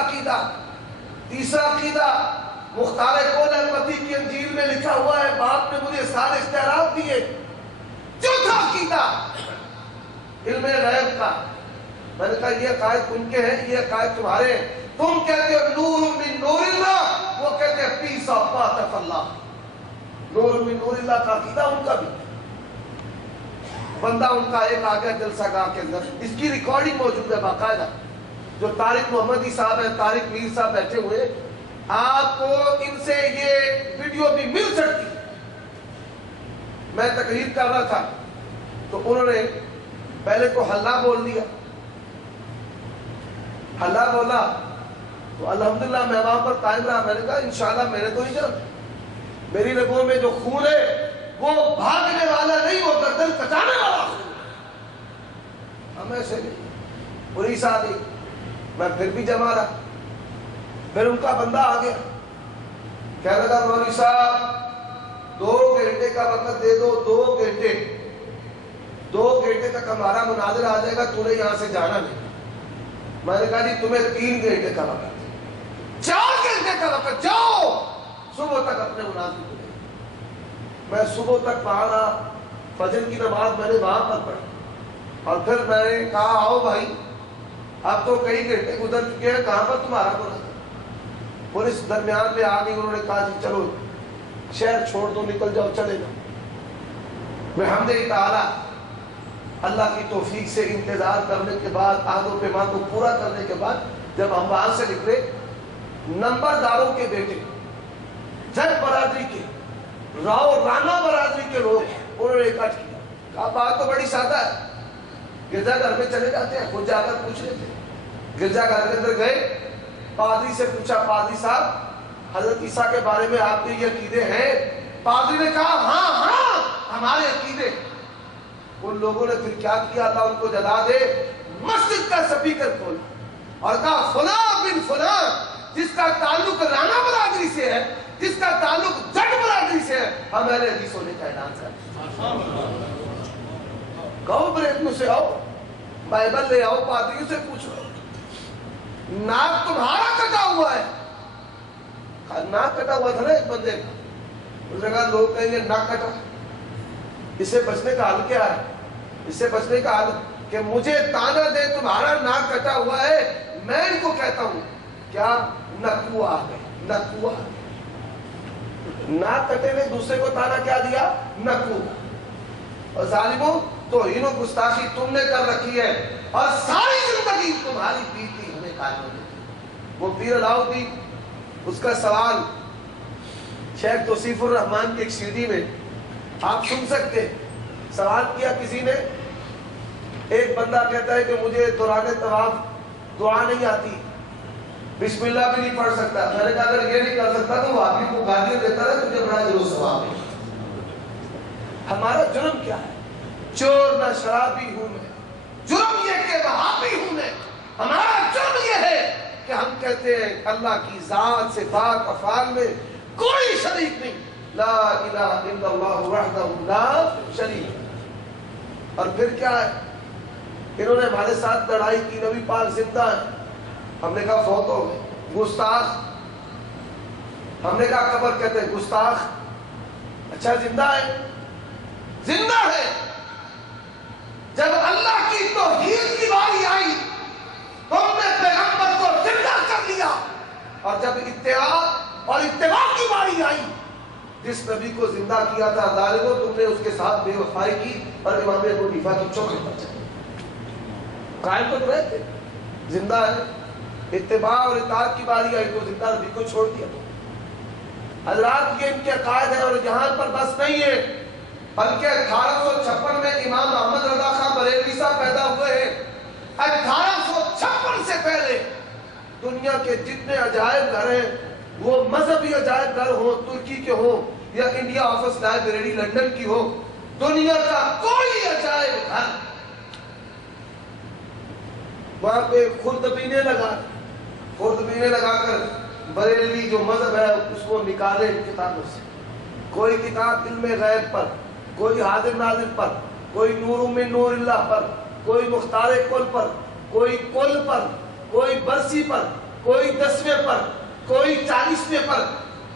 عقیدہ. تیسرا عقیدہ مختار کول احمدی کی انجیل میں لکھا ہوا ہے، باپ نے مجھے سارے اشتہارات دیے. چوتھا عقیدہ علم غیب کا. میں نے کہا یہ عقائد ان کے ہیں، یہ عقائد تمہارے ہیں. تم کہتے ہو نور من نور اللہ، وہ کہتے ہیں پیس آف پاتھ آف اللہ. نور من نور اللہ کا عقیدہ ان کا بھی. بندہ ان کا ایک آ گیا جلسہ گاہ کے اندر، اس کی ریکارڈنگ موجود ہے باقاعدہ. جو طارق محمدی صاحب ہیں، طارق میر صاحب بیٹھے ہوئے، آپ کو ان سے یہ ویڈیو بھی مل سکتی. میں تقریر کر رہا تھا تو انہوں نے پہلے تو حلہ بول دیا. حلہ بولا تو الحمدللہ میں وہاں پر قائم رہا. میں نے کہا انشاءاللہ میں نے تو نہیں جانا، میری رگوں میں جو خون ہے وہ بھاگنے والا نہیں، وہ گردن کٹانے والا خون. ہم ایسے نہیں پولیس آ گئی، میں پھر بھی جمع رہا. پھر ان کا بندہ آ گیا، کہنے لگا مولوی صاحب 2 گھنٹے کا وقت دے دو، 2 گھنٹے تک ہمارا مناظر آ جائے گا، تمہیں یہاں سے جانا نہیں. میں نے کہا جی تمہیں 3 گھنٹے کا وقت، 4 گھنٹے کا وقت، جاؤ صبح تک اپنے مناظر کو. میں صبح تک وہاں رہا، فجر کی نماز میں نے وہاں پر پڑھی، اور پھر میں نے کہا آؤ بھائی اب تو کئی گھنٹے گزر چکے ہیں، کہاں پر تمہارا مناظر. پولیس درمیان میں آ گئی، انہوں نے کہا جی چلو شہر چھوڑ دو، نکل جاؤ، چلے جاؤ. بحمدہ تعالی اللہ کی توفیق سے انتظار کرنے کے بعد، عہد و پیمان کو پورا کرنے کے بعد جب ہم وہاں سے نکلے، نمبرداروں کے بیٹے، جٹ برادری کے، راؤ رانا برادری کے لوگ انہوں نے اکٹھ کیا. کہا بات تو بڑی سادہ ہے، گرجا گھر میں چلے جاتے ہیں، خود جا کر پوچھ لیتے ہیں. گرجا گھر کے اندر گئے، پادری سے پوچھا پادری صاحب حضرت عیسیٰ کے بارے میں آپ کے یہ عقیدے ہیں؟ پادری نے کہا ہاں ہاں ہمارے عقیدے. ان لوگوں نے پھر کیا کیا، اللہ ان کو جلا دے، مسجد کا سپیکر کھولا اور کہا فلاں بن فلاں جس کا تعلق رانا برادری سے ہے، جس کا تعلق جٹ برادری سے ہے، ہم اہل حدیث ہونے کا اعلان کرتے. کہو بریتنوں سے آؤ، بائبل لے آؤ، پادریوں سے پوچھو ناک تمہارا کٹا ہوا ہے. ناک کٹا ہوا تھا نا ایک بندے کا، اس نے کہا لوگ کہیں گے ناک کٹا. اس سے بچنے کا حل کیا ہے؟ اس سے بچنے کا حل کہ مجھے تانا دے تمہارا ناک کٹا ہوا ہے، میں ان کو کہتا ہوں کیا نکو آ گئے، نکو آ گئے. ناک کٹے نے دوسرے کو تانا کیا دیا؟ نکو. اور ظالموں توہین و گستاخی تم نے کر رکھی ہے، اور ساری زندگی تمہاری بیتی ہمیں قائم ہو دیتی. وہ پیر علاؤدین، اس کا سوال شیخ توصیف الرحمان کی ایک سی ڈی میں آپ سن سکتے. سوال کیا کسی نے، ایک بندہ کہتا ہے کہ مجھے دوران طواف دعا نہیں آتی، بسم اللہ بھی نہیں پڑھ سکتا. میں نے کہا اگر یہ نہیں کر سکتا تو وہ آدمی کو گالیاں دیتا ہے، تجھے بڑا ضرور ثواب ہے. ہمارا جرم کیا ہے؟ چور نہ شرابی ہوں میں، جرم یہ کہ وہابی ہوں میں. ہمارا جرم یہ ہے کہ ہم کہتے ہیں اللہ کی ذات سے پاک افعال میں کوئی شریک نہیں، لا الہ الا اللہ وحدہ لا شریک. اور پھر کیا ہے؟ انہوں نے ہمارے ساتھ لڑائی کی، نبی پاک زندہ ہے، ہم نے کہا فوت ہو گئے. گستاخ، ہم نے کہا قبر کہتے ہیں گستاخ. اچھا زندہ ہے، زندہ ہے. جب اللہ کی توحید کی باری آئی تو ہم نے پیغمبر کو زندہ کر لیا، اور جب اتحاد اور اتباع کی باری آئی، جس نبی کو زندہ کیا تھا ظالموں تم نے اس کے ساتھ بے وفائی کی اور امام ابو حنیفہ کی چوکھٹ پر چڑھے. قائم تو رہے تھے، زندہ ہے. اتباع اور اطاعت کی باری آئی تو زندہ نبی کو چھوڑ دیا. حضرات یہ ان کے عقائد ہیں، اور یہاں پر بس نہیں ہے، بلکہ 1856 میں امام احمد رضا خان بریلوی صاحب پیدا ہوئے ہیں. 1856 سے پہلے دنیا کے جتنے عجائب گھر ہیں، وہ مذہبی عجائب گھر ہوں، ترکی کے ہوں یا انڈیا آفس لائبریری لندن کی ہو، دنیا کا کوئی عجائب گھر وہاں پہ خوردبینے لگا کر بریلوی جو مذہب ہے اس کو نکالے کتابوں سے. کوئی کتاب علم غیب پر، کوئی حاضر ناظر پر، کوئی نور من نور اللہ پر، کوئی مختار کل پر، کوئی کل پر، کوئی برسی پر، کوئی 10ویں پر، کوئی 40ویں پر،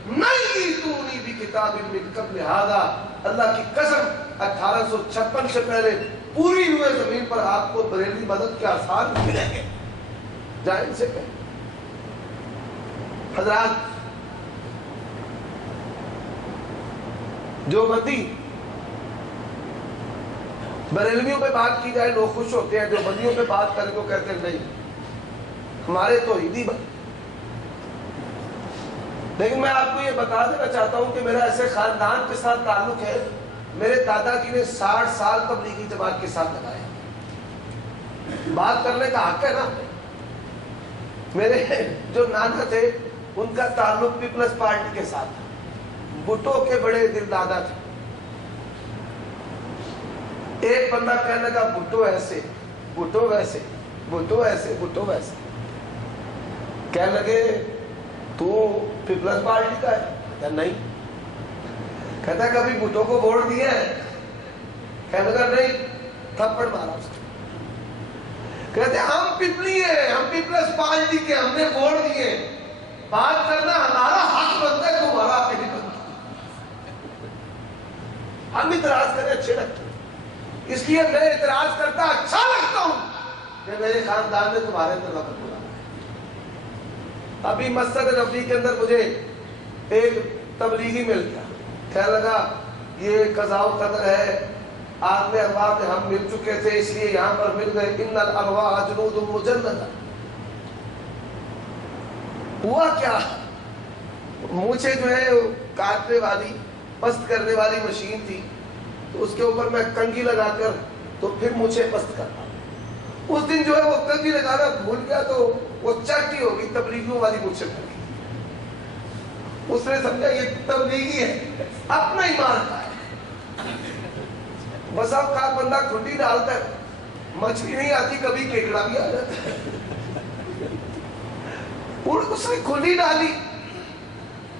نہیں تونی بھی کتاب من قبل ھذا، اللہ کی قسم 1856 سے پہلے پوری روئے زمین پر آپ کو بریلوی مدد کے آثار ملیں گے، جائیں سے کہیں۔ حضرات جو بندی بریلویوں پہ بات کی جائے لوگ خوش ہوتے ہیں، جو بندیوں پہ بات کریں تو کہتے ہیں نہیں ہمارے تو ہندی بند۔ لیکن میں آپ کو یہ بتا دینا چاہتا ہوں کہ میرا ایسے خاندان کے ساتھ تعلق ہے، میرے دادا جی نے 60 سال تبلیغی جماعت کے ساتھ لگائے، بات کرنے کا حق ہے نا۔ میرے جو نانا تھے ان کا تعلق پیپلز پارٹی کے ساتھ، بھٹو کے بڑے دل دادا تھے۔ ایک بندہ کہنے لگا بھٹو ایسے، بھٹو ویسے، بھٹو ایسے، بھٹو ویسے، کہنے لگے تو پیپلز پارٹی کا ہے؟ کہتا نہیں۔ کہتا کبھی بھٹو کو ووٹ دیے ہیں؟ کہنے لگا نہیں، تھپڑ مارا اس کو۔ کہتے ہم پیپلی ہیں، ہم پیپلز پارٹی کے، ہم نے ووٹ دیے، بات کرنا ہمارا حق بنتا ہے، تمہارا حق نہیں بنتا۔ ہم اعتراض کریں اچھے لگتے ہیں، اس لیے میں اعتراض کرتا اچھا لگتا ہوں کہ میرے خاندان میں تمہارے اندر وقت ہو رہا ہے۔ ابھی مسجد نبوی کے اندر مجھے ایک تبلیغی مل گیا، کہنے لگا یہ قضاء و قدر ہے، عالم ارواح میں ہم مل چکے تھے اس لیے یہاں پر مل گئے، ان الارواح جنود مجندہ۔ ہوا کیا، مجھے جو ہے کاٹنے والی پست کرنے والی مشین تھی، تو اس کے اوپر میں کنگھی لگا کر تو پھر مجھے پست کرتا۔ اس دن جو ہے وہ کنگھی لگانا بھول گیا تو وہ چاٹی ہوگی تبلیغیوں والی مجھ سے پڑ گئی۔ اس نے سمجھا یہ تبلیغی ہے، اپنا ہی مارتا ہے۔ بس اب کا بندہ کھنڈی ڈالتا ہے، مچھلی نہیں آتی کبھی کیکڑا بھی آ جاتا ہے۔ اس نے کھنڈی ڈالی،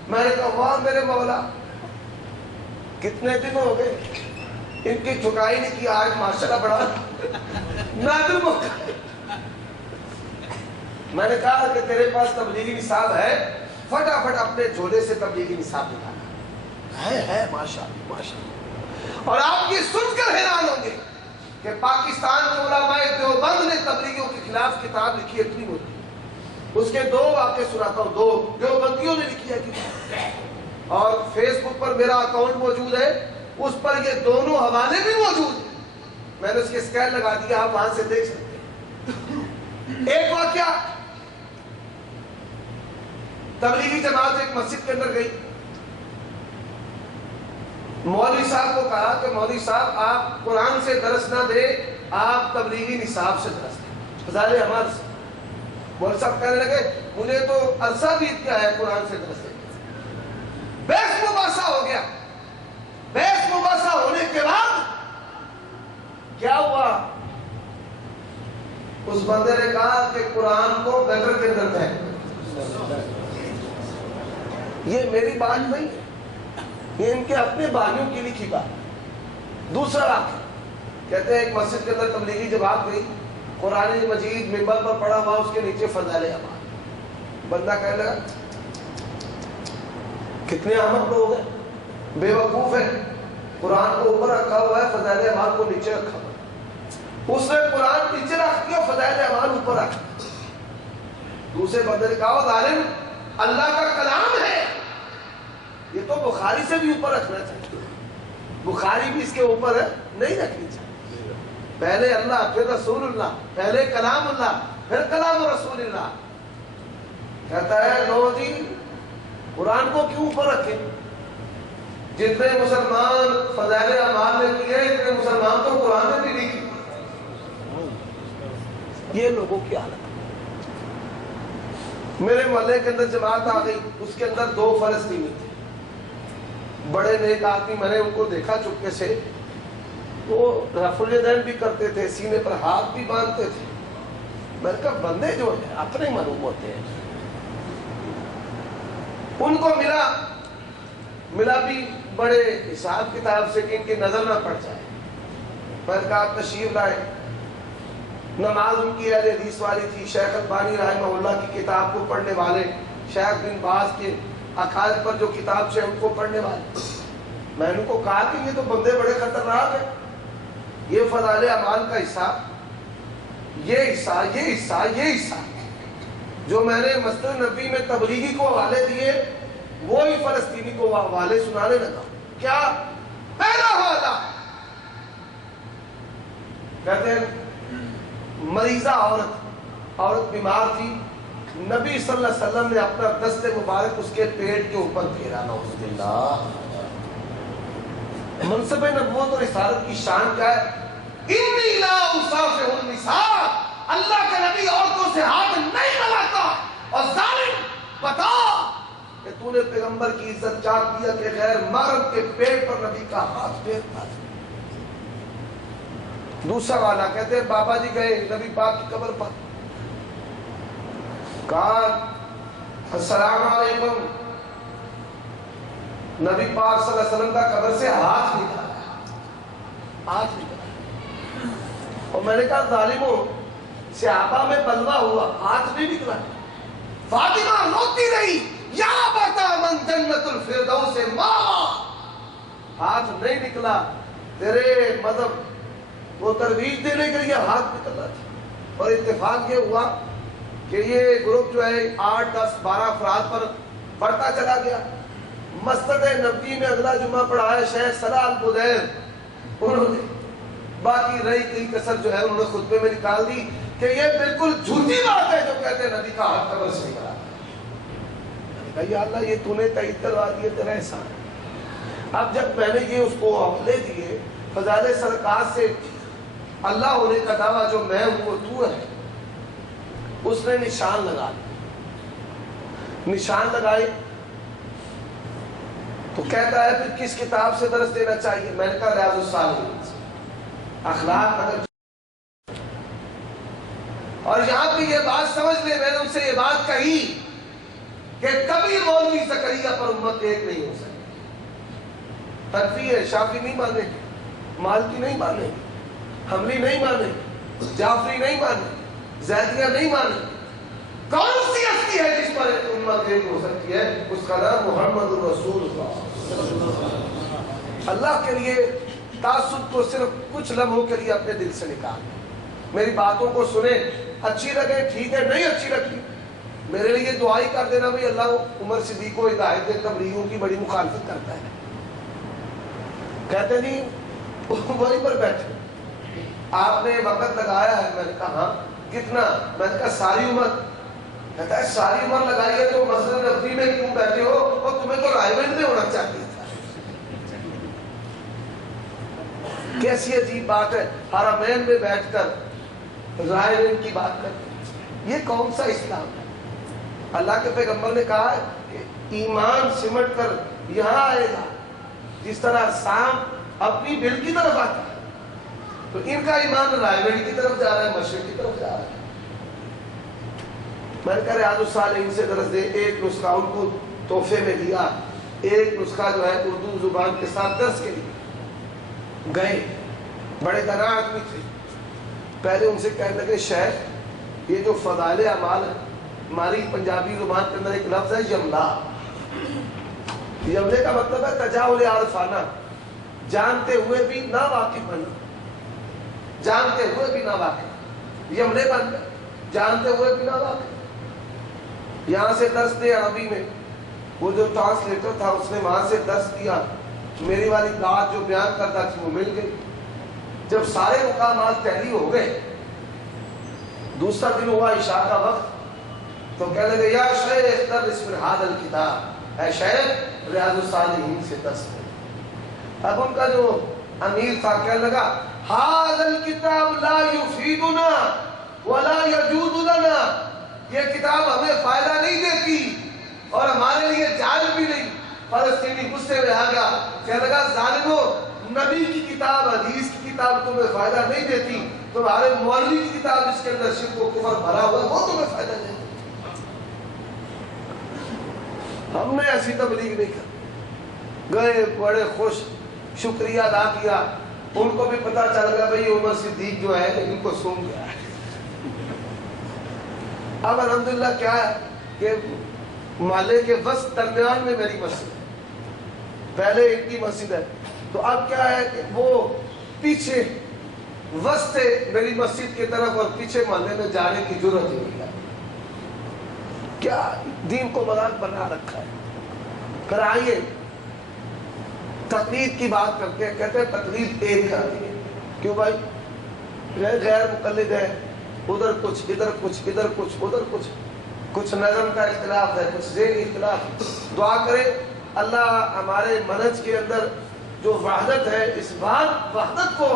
میں نے کہا واہ میرے مولا، کتنے دن ہو گئے ان کی جھکائی نہیں کی، آج ماشاءاللہ بڑا نادر موقع۔ میں نے کہا کہ تیرے پاس تبلیغی نصاب ہے، فٹافٹ اپنے جھولے سے تبلیغی نصاب نکالا ہے ماشاءاللہ ماشاءاللہ۔ اور آپ یہ سن کر حیران ہوں گے کہ پاکستان کے علماء دیوبند نے تبلیغیوں کے خلاف کتاب لکھی اتنی موٹی۔ اس کے 2 واقعے سناتا ہوں، 2 دیوبندیوں نے لکھی ہے کتاب، اور فیس بک پر میرا اکاؤنٹ موجود ہے، اس پر یہ دونوں حوالے بھی موجود ہیں، میں نے اس کے اسکین لگا دیا، آپ وہاں سے دیکھ سکتے ہیں۔ ایک واقعہ، تبلیغی جماعت ایک مسجد کے اندر گئی، مولوی صاحب کو کہا کہ مولوی صاحب آپ قرآن سے درس نہ دے، آپ تبلیغی نصاب سے درس دیں، فضائل اعمال سے۔ مولوی صاحب کہنے لگے مجھے تو عرصہ بیت گیا ہے قرآن سے درس دینے۔ بحث مباحثہ ہو گیا، بحث مباحثہ ہونے کے بعد کیا ہوا، اس بندے نے کہا کہ قرآن کو گٹر کے اندر پھینک۔ یہ میری بات نہیں ہے، یہ ان کے اپنے بھائیوں کی لکھی بات۔ دوسرا واقعہ، کہتے ہیں ایک مسجد کے اندر تبلیغی جماعت گئی، قرآن مجید منبر پر پڑھا ہوا، اس کے نیچے فضائل اعمال۔ بندہ کہنے لگا کتنے احمق لوگ ہیں، بے وقوف ہے، قرآن کو اوپر رکھا ہوا ہے، فضائل اعمال کو نیچے رکھا ہوا ہے۔ اس نے قرآن نیچے رکھ دیا، فضائل اعمال اوپر رکھ دیا۔ دوسرے بندے نے کہا ظالم، اللہ کا کلام ہے، یہ تو بخاری سے بھی اوپر رکھنا چاہیے، بخاری بھی اس کے اوپر ہے، نہیں رکھنی چاہیے۔ پہلے اللہ پھر رسول اللہ، پہلے کلام اللہ پھر کلام رسول اللہ۔ کہتا ہے لو جی قرآن کو کیوں اوپر رکھیں، جتنے مسلمان فضائل اعمال نے کیے اتنے مسلمان تو قرآن میں بھی نہیں کیے۔ یہ لوگوں کی حالت۔ میرے محلے کے اندر جماعت آ گئی، اس کے اندر 2 فلسطینی تھے، بڑے نیک آدمی، میں نے ان کو دیکھا چپکے سے، وہ رفع الیدین بھی کرتے تھے، سینے پر ہاتھ بھی باندھتے تھے۔ میں نے کہا بندے جو ہیں اپنے معلوم ہوتے ہیں۔ ان کو ملا بھی بڑے حساب کتاب سے کہ ان کی نظر نہ پڑ جائے۔ میں نے کہا تشریف لائے، نماز ان کی اہل حدیث والی تھی. شیخ البانی رحمہ اللہ کی کتاب کو پڑھنے والے, شیخ بن باز کے عقائد پر جو کتاب سے ان کو پڑھنے والے. میں نے ان کو کہا کہ یہ تو بندے بڑے خطرناک ہیں, یہ فضائل اعمال کا حصہ, یہ حصہ جو میں نے مسجد نبوی میں تبلیغی کو حوالے دیے وہی فلسطینی کو حوالے سنانے لگا. کیا پہلا حوالہ کہتے ہیں مریضہ عورت بیمار تھی, نبی صلی اللہ علیہ وسلم نے اپنا دست مبارک اس کے پیٹ کے اوپر پھیرا. نعوذ باللہ. منصب نبوت اور رسالت کی شان کیا ہے؟ انی لا اصافح النساء, اللہ کا نبی عورتوں سے ہاتھ نہیں ملاتا. اور ظالم بتا کہ تو نے پیغمبر کی عزت چاک دیا کہ غیر محرم کے پیٹ پر نبی کا ہاتھ پھیرتا. دوسرا والا کہتے ہیں بابا جی گئے نبی پاک کی قبر پر, کہا السلام علیکم. نبی پاک صلی اللہ علیہ وسلم کا قبر سے ہاتھ نکلا. اور میں نے کہا ظالموں, صحابہ میں بلوا ہوا, ہاتھ نہیں نکلا. فاطمہ روتی رہی, یا بتا من جنت الفردوس ماوا, ہاتھ نہیں نکلا. تیرے مذہب وہ ترویج دینے کے لیے ہاتھ نکلا تھا. اور اتفاق یہ ہوا کہ یہ گروپ جو ہے 8, 10, 12 افراد پر بڑھتا چلا گیا. مسجد نبوی میں اگلا جمعہ پڑھایا شیخ صلاح البدیر, انہوں نے باقی رہی کئی کسر جو ہے انہوں نے خطبے میں نکال دی کہ یہ بالکل جھوٹی بات ہے جو کہتے ہیں نبی کا ہاتھ قبر سے نکلا. یا اللہ یہ تو نے تائید کروا دیے, تیرا احسان. اب جب میں نے یہ اس کو حوالے دیے فضائل سرکار سے اللہ ہونے کا دعویٰ جو میں ہوں وہ تو ہے, اس نے نشان لگا نشان لگائے تو کہتا ہے پھر کس کتاب سے درس دینا چاہیے. میں نے کہا ریاض الصالحین سے, اخلاق اگر. اور یہاں پہ یہ بات سمجھ لے, میں نے ان سے یہ بات کہی کہ کبھی مولوی زکریا پر امت ایک نہیں ہو سکتی. تنفی ہے, شافی نہیں مانے, مالکی نہیں مانے, حملی نہیں مانے, جعفری نہیں مانے, زیدیہ نہیں مانے. کون سی ہستی ہے جس پر امت ایک ہو سکتی ہے؟ اس کا نام محمد الرسول اللہ. اللہ کے لیے تعصب کو صرف کچھ لمحوں کے لیے اپنے دل سے نکال. میری باتوں کو سنیں, اچھی لگے ٹھیک ہے, نہیں اچھی لگتی میرے لیے دعائی کر دینا بھئی اللہ عمر صدیق کو ہدایت دے, تبلیغوں کی بڑی مخالفت کرتا ہے. کہتے نہیں وہیں پر بیٹھے, آپ نے وقت لگایا ہے. میں نے کہا ہاں کتنا؟ میں نے کہا ساری عمر. کہتا ہے ساری عمر لگائی ہے تو مسجد نبوی میں کیوں بیٹھے ہو, اور تمہیں تو رائیونٹ میں ہونا چاہیے تھا. کیسی عجیب بات ہے, حرمین میں بیٹھ کر رائیونٹ کی بات کرتے. یہ کون سا اسلام ہے؟ اللہ کے پیغمبر نے کہا ہے کہ ایمان سمٹ کر یہاں آئے گا جس طرح سانپ اپنی بل کی طرف آتا ہے. تو ان کا ایمان رائیونٹ کی طرف جا رہا ہے, مشرق کی طرف جا رہا ہے. میں نے کہا ریاض الصالحین سے درس دے. ایک نسخہ ان کو تحفے میں دیا, ایک نسخہ جو ہے اردو زبان کے ساتھ درس کے لیے گئے. بڑے دانا آدمی تھے. پہلے ان سے کہنے لگے شیخ یہ جو فضائل اعمال ہے, ہماری پنجابی زبان کے اندر ایک لفظ ہے یملا. یملے کا مطلب ہے تجاہل عارفانہ, جانتے ہوئے بھی نہ واقف بننا, جانتے ہوئے بھی نہ واقف. یملے بن گئے, جانتے ہوئے بھی نہ واقف. یہاں سے درس دے عربی میں, وہ جو ٹرانسلیٹر تھا اس نے وہاں سے درس دیا, میری والی بات جو بیان کرتا تھی وہ مل گئی. جب سارے مقامات تحریر ہو گئے, دوسرا دن ہوا عشاء کا وقت, تو کہنے لگے یا شیخ درس من ھذا الکتاب, اے شیخ ریاض الصالحین سے درس دے. اب ان کا جو امیر تھا کہنے لگا ھذا الکتاب لا یفیدنا ولا یجود لنا, یہ کتاب ہمیں فائدہ نہیں دیتی اور ہمارے لیے جائز بھی نہیں. فلسطینی غصے میں آ گیا, کہنے لگا ظالمو, نبی کی کتاب, حدیث کی کتاب تمہیں فائدہ نہیں دیتی, تمہارے مولوی کی کتاب جس کے اندر شرک و کفر بھرا ہوا ہے وہ تمہیں فائدہ دیتی. ہم نے ایسی تبلیغ نہیں کر گئے, بڑے خوش, شکریہ ادا کیا. ان کو بھی پتا چل گیا بھئی عمر صدیق جو ہے ان کو سن گیا. اب الحمدللہ کیا ہے کہ محلے کے وسط درمیان میں میری مسجد ہے، پہلے ان کی مسجد ہے، تو اب کیا ہے کہ وہ پیچھے وسط میری مسجد کی طرف اور پیچھے محلے میں جانے کی ضرورت ہی نہیں ہے. کیا دین کو مذاق بنا رکھا ہے. پھر آئیے تقلید کی بات کرتے ہیں. کہتے ہیں تقلید ایک آتی ہے. کیوں بھائی؟ غیر مقلد ہے، ادھر کچھ ادھر کچھ ادھر کچھ ادھر کچھ، کچھ نظم کا اختلاف ہے، کچھ ذہنی اختلاف. دعا کرے اللہ ہمارے منہج کے اندر جو وحدت ہے اس وحدت کو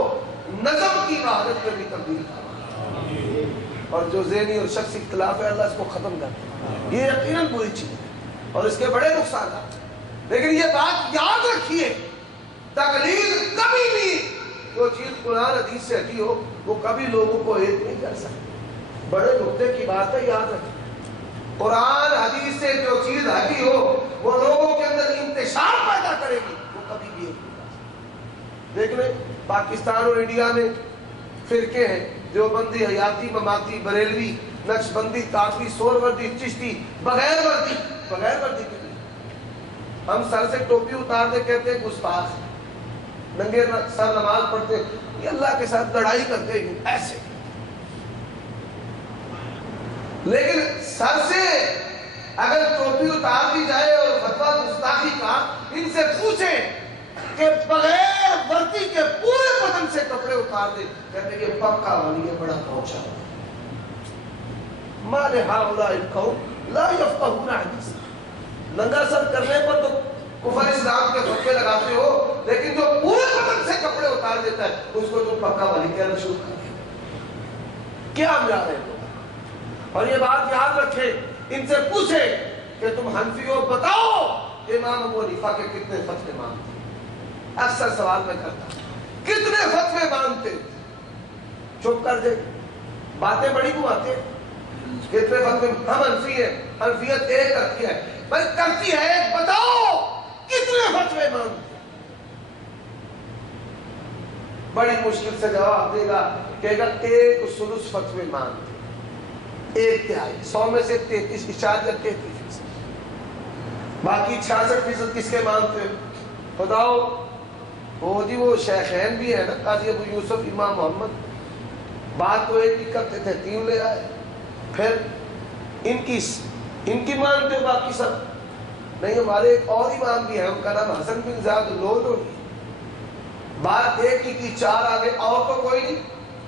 نظم کی وحدت میں بھی تبدیل کرے، اور جو ذہنی اور شخصی اختلاف ہے اللہ اس کو ختم کر. یہ یقیناً بری چیز ہے اور اس کے بڑے نقصانات ہیں. لیکن یہ بات یاد رکھیے، تقلید کبھی بھی جو چیز قرآن حدیث سے ہٹی ہو وہ کبھی لوگوں کو ایک نہیں کر سکتی. بڑے نقطے کی بات ہے، یاد رکھیں. قرآن حدیث سے جو چیز ہٹی ہو وہ لوگوں کے اندر انتشار پیدا کرے گی، وہ کبھی بھی ایک نہیں کر سکتی. دیکھ لیں پاکستان اور انڈیا میں فرقے ہیں، دیوبندی، حیاتی، مماتی، بریلوی، نقش بندی، قادری، سہروردی، چشتی، بغیر وردی کے لیے. ہم سر سے ٹوپی اتار دے کہتے ہیں گستاخ، ننگے سر نماز پڑھتے یہ اللہ کے ساتھ لڑائی کرتے ہیں ایسے. لیکن سر سے اگر ٹوپی اتار دی جائے اور فتویٰ گستاخی کا، ان سے پوچھیں کہ بغیر وردی کے پورے بدن سے کپڑے اتار دے، کہتے ہیں یہ پکا والی ہے، بڑا پہنچا. ما لہؤلاء القوم لا یفقہون حدیثا. ننگا سر کرنے پر تو کفر اسلام کے فتوے لگاتے ہو، لیکن جو پورے بدن سے کپڑے اتار دیتا ہے اس کو تم پکا والی کہنا شروع کر دیا. کیا ہم جا رہے ہیں؟ اور یہ بات یاد رکھیں، ان سے پوچھیں کہ تم حنفی ہو، بتاؤ امام ابو حنیفہ کے کتنے فتوے مانتے. اکثر سوال میں کرتا کتنے فتوے مانتے، چپ کر دے. باتیں بڑی گھماتے ہیں. کتنے فتوے؟ ہم حنفی ہیں. حنفیت ایک کرتی ہے، بس کرتی ہے ایک. بتاؤ کتنے فتوے مانتے. بڑی مشکل سے جواب دے گا، کہے گا 1/3 فتوے مانتے. 1/3 100 میں سے 33.33%. باقی 66% کس کے مانتے؟ بتاؤ. وہ جی وہ شیخین بھی ہے نا، قاضی ابو یوسف، امام محمد. بات تو ایک ہی کرتے تھے، 3 لے آئے. پھر ان کی مانتے ہو، باقی سب نہیں. ہمارے ایک اور امام بھی ہیں، ان کا نام حسن بن زیاد لولوی. بات ایک ہی کی، 4 آگے اور تو کوئی نہیں.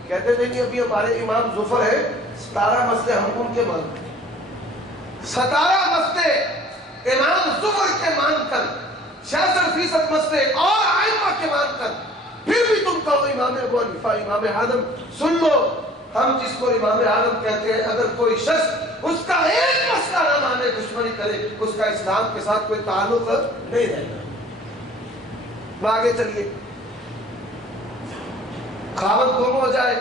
کہتے تھے نہیں ابھی ہمارے امام ظفر ہے، 17 مسئلے ہم ان کے مانتے ہیں. 17 مسئلے امام ظفر کے مان کر، 66% مسئلے اور ائمہ کے مان کر، پھر بھی تم کہو امام ابو حنیفہ امام اعظم. سن لو، ہم جس کو امام اعظم کہتے ہیں، اگر کوئی شخص اس کا ایک مسئلہ نہ مانے، دشمنی کرے، اس کا اسلام کے ساتھ کوئی تعلق نہیں رہے گا. آگے چلیے. خاوند گم ہو جائے،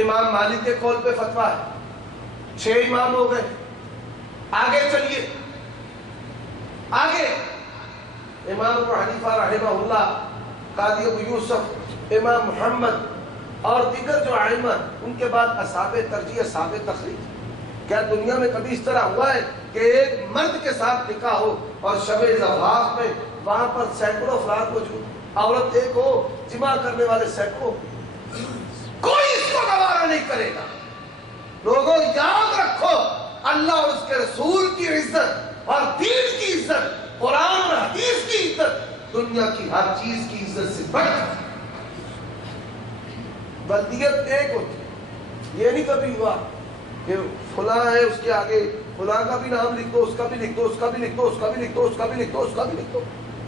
امام مالک کے قول پہ فتویٰ ہے. 6 امام ہو گئے. آگے چلیے. آگے امام ابو حنیفہ رحمہ اللہ، قاضی ابو یوسف، امام محمد اور دیگر جو ائمہ، ان کے بعد اصحاب ترجیح، اصحاب تخریج. کیا دنیا میں کبھی اس طرح ہوا ہے کہ ایک مرد کے ساتھ نکاح ہو اور شب زفاف میں وہاں پر سینکڑوں افراد موجود، عورت ایک ہو، جمع کرنے والے سینکڑوں؟ کوئی اس کو گوارا نہیں کرے گا. لوگوں یاد رکھو، اللہ اور اس کے رسول کی عزت اور دین کی عزت، قرآن اور حدیث کی عزت دنیا کی ہر چیز کی عزت سے بڑھ کر. بلدیت ایک ہوتی ہے. یہ نہیں کبھی ہوا کہ فلاں ہے اس کے آگے فلاں کا بھی نام لکھ دو، اس کا بھی لکھ دو، اس کا بھی لکھ دو، اس کا بھی لکھ دو، اس کا بھی لکھ دو، اس کا بھی لکھ دو.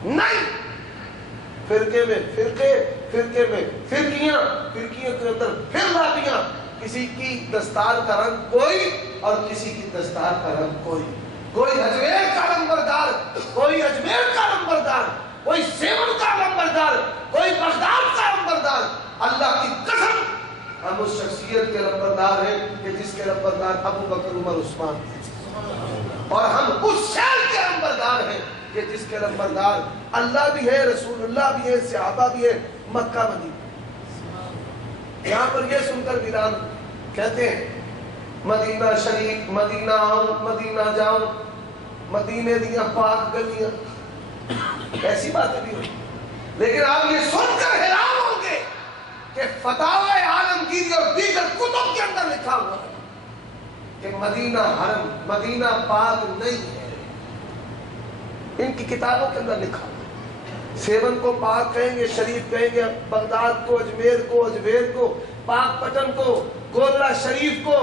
نہیں. فرقے میں فرقے، فرقے میں فرقیاں، فرقیوں کے اندر پھر لابیاں. کسی کی دستار کا رنگ کوئی اور کسی کی دستار کا رنگ کوئی. کوئی اجمیر کا نمبردار، کوئی اجمیر کا نمبردار، کوئی سیون کا نمبردار، کوئی بغداد کا نمبردار. اللہ کی قسم ہم اس شخصیت کے نمبردار ہیں کہ جس کے نمبردار ابو بکر، عمر، عثمان ہیں. اور ہم اس شہر کے نمبردار ہیں کہ جس کے نمبردار اللہ بھی ہے، رسول اللہ بھی ہے، صحابہ بھی ہے، مکہ مدینہ. یہاں پر یہ سن کر ویران کہتے ہیں مدینہ شریف، مدینہ آؤں، مدینہ جاؤں، مدینے دیا پاک گلیاں، ایسی باتیں بھی ہوئی. لیکن آپ یہ سن کر حیران ہوں گے کہ فتاوی عالمگیری اور دیگر کتب کے اندر لکھا ہوا ہے کہ مدینہ حرم، مدینہ پاک نہیں ہے. ان کی کتابوں کے اندر لکھا ہوا ہے. سیون کو پاک کہیں گے، شریف کہیں گے، بغداد کو، اجمیر کو، اجمیر کو، پاک پٹن کو، گولڑا شریف کو،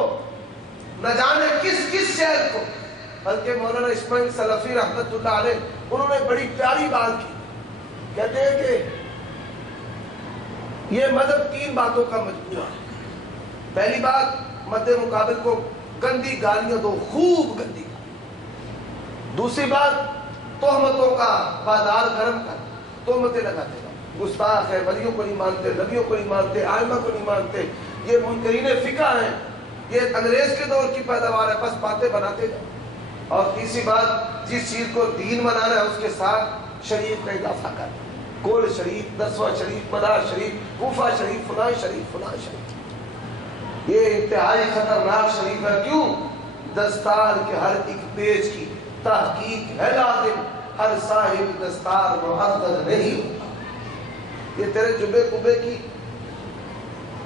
نہ جانے کس کس شہر کو. بلکہ مولانا اسماعیل سلفی رحمت اللہ علیہ انہوں نے بڑی پیاری بات کی. کہتے ہیں کہ یہ مذہب 3 باتوں کا مجموعہ ہے. پہلی بات، مد مقابل کو گندی گالیاں دو، خوب گندی گالیاں. دوسری بات، تہمتوں کا بازار گرم کر، تہمتیں لگاتے رہو، گستاخ ہے، ولیوں کو نہیں مانتے، نبیوں کو نہیں مانتے، ائمہ کو نہیں مانتے، یہ منکرین فقہ ہیں، یہ انگریز کے دور کی پیداوار ہے، بس باتیں بناتے جاؤ. اور تیسری بات، جس چیز کو دین بنانا ہے اس کے ساتھ شریف کا اضافہ کر، کول شریف، دسواں شریف، مدار شریف، کوفہ شریف، فلاں شریف، فلاں شریف. یہ انتہائی خطرناک شریف ہے. کیوں؟ دستار کے ہر ایک پیج کی تحقیق ہے لازم، ہر صاحب دستار معذر نہیں ہوتا. یہ تیرے جبے کبے کی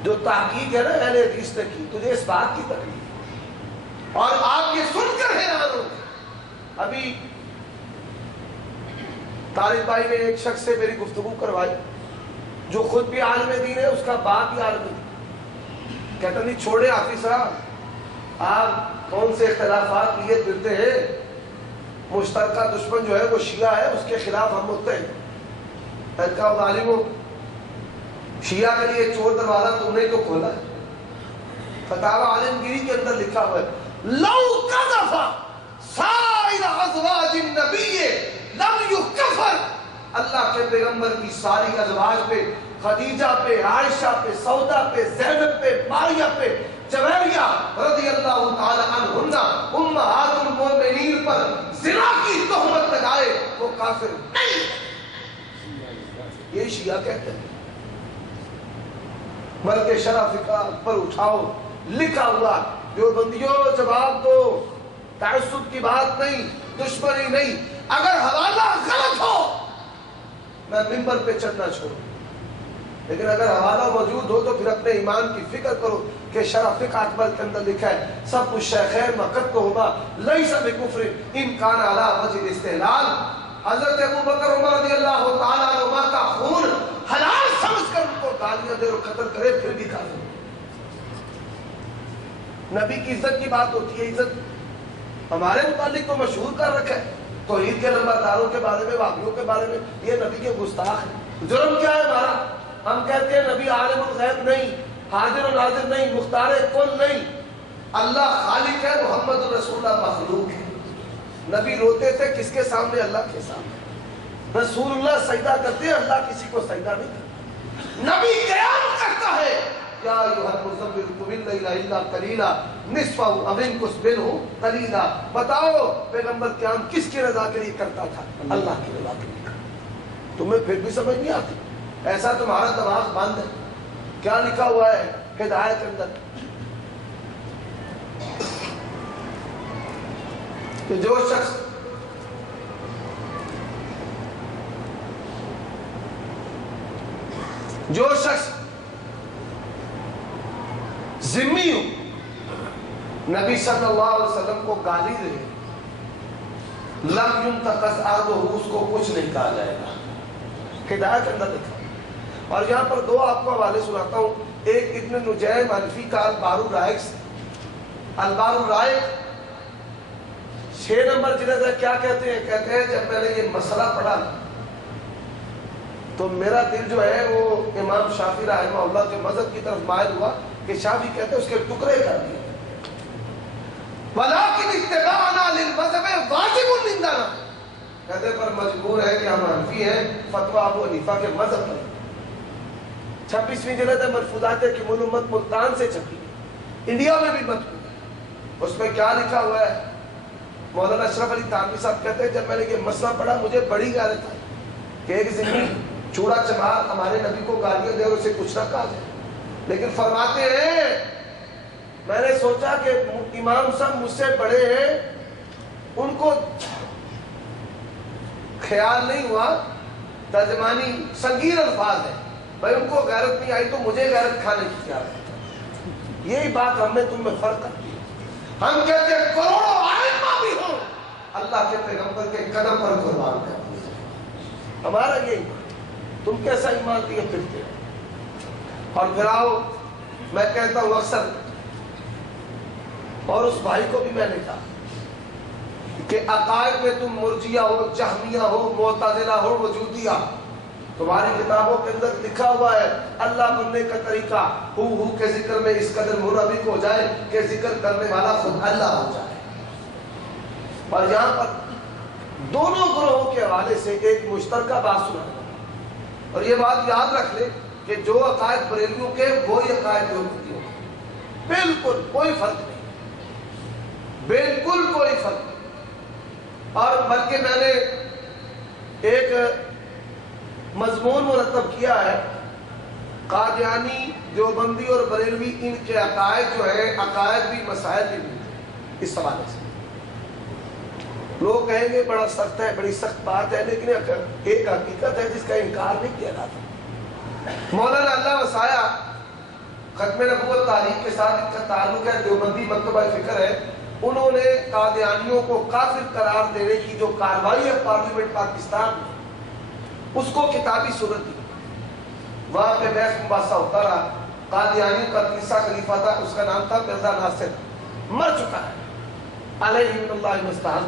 جو تحقیق ہے نا اہل حدیث نے کی، تجھے اس بات کی تکلیف. اور آپ یہ سن کر حیران ہو گئے. ابھی طارق بھائی نے ایک شخص سے میری گفتگو کروائی جو خود بھی عالم دین ہے، اس کا باپ بھی عالم دین. کہتا نہیں چھوڑے حافظ صاحب، آپ کون سے اختلافات لیے پھرتے ہیں؟ مشترکہ دشمن جو ہے وہ شیعہ ہے، اس کے خلاف ہم متحد ہیں. میں کہا ظالمو، شیعہ کے لیے چور دروازہ تم نے تو کھولا ہے. فتاوی عالمگیری کے اندر لکھا ہوا ہے لو قذف سائر ازواج النبی لم یکفر. اللہ کے پیغمبر کی ساری ازواج پہ، خدیجہ پہ، عائشہ پہ، سودا پہ، زینب پہ، ماریہ پہ، جویریہ رضی اللہ تعالی عنہن امہات المؤمنین پر زنا کی تہمت لگائے وہ کافر نہیں. یہ شیعہ کہتے ہیں. بلکہ شرع فقہ پر اٹھاؤ، لکھا ہوا، جو بندیوں جواب دو، تعصب کی بات نہیں، دشمنی نہیں. اگر حوالہ غلط ہو میں ممبر پہ چڑھنا چھوڑوں، لیکن اگر حوالہ موجود ہو تو پھر اپنے ایمان کی فکر کرو کہ شرع فقہ اکبر کے اندر لکھا ہے سب الشیخین مکتبہما لیس بکفر ان کان علی وجہ الاستحلال. حضرت ابو بکر عمر رضی اللہ تعالیٰ عنہما کا خون حلال سمجھ کر ان کو گالیاں دے اور قتل کرے پھر بھی کافر. نبی کی عزت کی بات ہوتی ہے. عزت ہمارے متعلق تو مشہور کر رکھا ہے، توحید کے نمبرداروں کے بارے میں، وہابیوں کے بارے میں، یہ نبی کے گستاخ ہیں. جرم کیا ہے ہمارا؟ ہم کہتے ہیں نبی عالم الغیب نہیں، حاضر و ناظر نہیں، مختار کل نہیں. اللہ خالق ہے، محمد رسول اللہ مخلوق ہے. نبی روتے تھے کس کے سامنے؟ اللہ کے سامنے. رسول اللہ سجدہ کرتے ہیں، اللہ کسی کو سجدہ نہیں کرتا. نبی قیام کرتا ہے، یا ایھا المزمل قم اللیل الا قلیلا نصفہ او انقص منہ قلیلا. بتاؤ پیغمبر قیام کس کی رضا کے لیے کرتا تھا؟ اللہ کی رضا کے لیے. تمہیں پھر بھی سمجھ نہیں آتی؟ ایسا تمہارا دماغ بند ہے. کیا لکھا ہوا ہے ہدایت کے اندر کہ جو شخص ذمی ہو، نبی صلی اللہ علیہ وسلم کو گالی دے، لم ينتقص عرضہ، اس کو کچھ نہیں کہا جائے گا. ہدایت کے اندر لکھا. اور یہاں پر 2 آپ کو حوالے سناتا ہوں. ایک ابن نجیم حنفی کا البار الرائق سے. البار الرائق 6 نمبر جلد ہے. کیا کہتے ہیں؟ کہتے ہیں جب میں نے یہ مسئلہ پڑھا تو میرا دل جو ہے وہ امام شافعی رحمہ اللہ کے مذہب کی طرف مائل ہوا کہ شافعی کہتے ہیں اس کے ٹکڑے کر دیے. وَلَٰكِنِ اتِّبَاعُنَا لِلْمَذْهَبِ وَاجِبٌ عِندَنَا. کہتے پر مجبور ہے کہ ہم حنفی ہیں، فتویٰ ابو حنیفہ کے مذہب پر. 26ویں جلد ہے ملفوظات کمال الامت ملتان سے چھپی، انڈیا میں بھی مطبوع ہے. اس میں کیا لکھا ہوا ہے؟ مولانا اشرف علی تھانوی صاحب کہتے ہیں جب میں نے یہ مسئلہ پڑھا مجھے بڑی غیرت آئی کہ ایک ذمہ چوڑا چمار ہمارے نبی کو گالیاں دے اور اسے کچھ نہ کہا جائے. لیکن فرماتے ہیں میں نے سوچا کہ امام صاحب مجھ سے بڑے ہیں، ان کو خیال نہیں ہوا، ترجمانی سنگین الفاظ ہے، بھائی ان کو غیرت نہیں آئی تو مجھے غیرت کھانے کی کیا ہے؟ یہی بات ہم میں تم میں فرق کرتی ہے۔ ہم کہتے ہیں کروڑوں آئمہ بھی ہوں، اللہ کے پیغمبر کے قدم پر قربان کرتے ہیں، ہمارا یہی تم کیسا ایمان لیے پھرتے ہو؟ اور پھر آؤ، میں کہتا ہوں اکثر، اور اس بھائی کو بھی میں نے کہا کہ عقائد میں تم مرجیہ ہو، جہمیہ ہو، معتزلہ ہو، وجودیہ، تمہاری کتابوں کے اندر لکھا ہوا ہے اللہ بننے کا طریقہ ہو کے ذکر میں اس قدر منافق ہو جائے کہ ذکر کرنے والا خود اللہ ہو جائے۔ اور یہاں پر دونوں گروہوں کے حوالے سے ایک مشترکہ بات سنا، اور یہ بات یاد رکھ لے کہ جو عقائد بریلویوں کے وہی عقائد دیوبندیوں کے، بالکل کوئی فرق نہیں، بالکل کوئی فرق نہیں۔ اور بلکہ میں نے ایک مضمون مرتب کیا ہے، قادیانی، دیوبندی اور بریلوی ان کے عقائد جو ہے، عقائد بھی مسائل بھی ملتے اس حوالے سے۔ لوگ کہیں گے بڑا سخت ہے، بڑی سخت بات ہے، لیکن ایک حقیقت ہے جس کا انکار نہیں کیا جاتا۔ مولانا اللہ وسایا ختم نبوت تاریخ کے ساتھ ان کا تعلق ہے، دیوبندی مکتبہ فکر ہے، انہوں نے قادیانیوں کو کافر قرار دینے کی جو کارروائی ہے پارلیمنٹ پاکستان میں، اس کو کتابی صورت دی۔ وہاں پہ بحث مباحثہ ہوتا رہا۔ قادیانیوں کا تیسرا خلیفہ تھا، اس کا نام تھا مرزا ناصر، مر چکا ہے، علیہ اللہ مستعان۔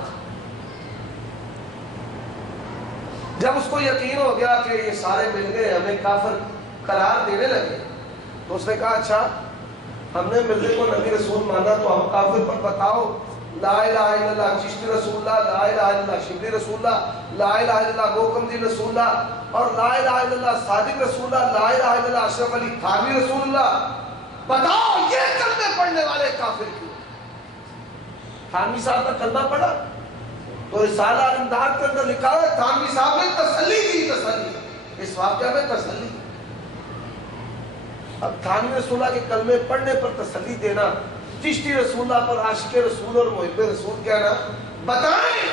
جب اس کو یقین ہو گیا کہ یہ سارے مل گئے ہمیں کافر قرار دینے لگے، تو اس نے کہا اچھا ہم نے مرزے کو نبی رسول مانا تو ہم کافر پر بتاؤ لا الہ الا اللہ چشتی رسول اللہ، لا الہ الا اللہ شبلی رسول اللہ، لا الہ الا اللہ موکمدی رسول اللہ، اور لا الہ الا اللہ صادق رسول اللہ، لا الہ الا اللہ اشرف علی تھانوی رسول اللہ، بتاؤ یہ کلمے پڑھنے والے کافر کیوں؟ تھانوی صاحب کا کلمہ پڑھا تو رسالہ الامداد کے اندر لکھا ہے تھانوی صاحب نے تسلی دی، تسلی اس واقعہ میں تسلی۔ اب تھانوی رسول اللہ کے کلمے پڑھنے پر تسلی دینا، چشتی رسول اللہ پر عاشق رسول اور محب رسول کہنا، بتائیں۔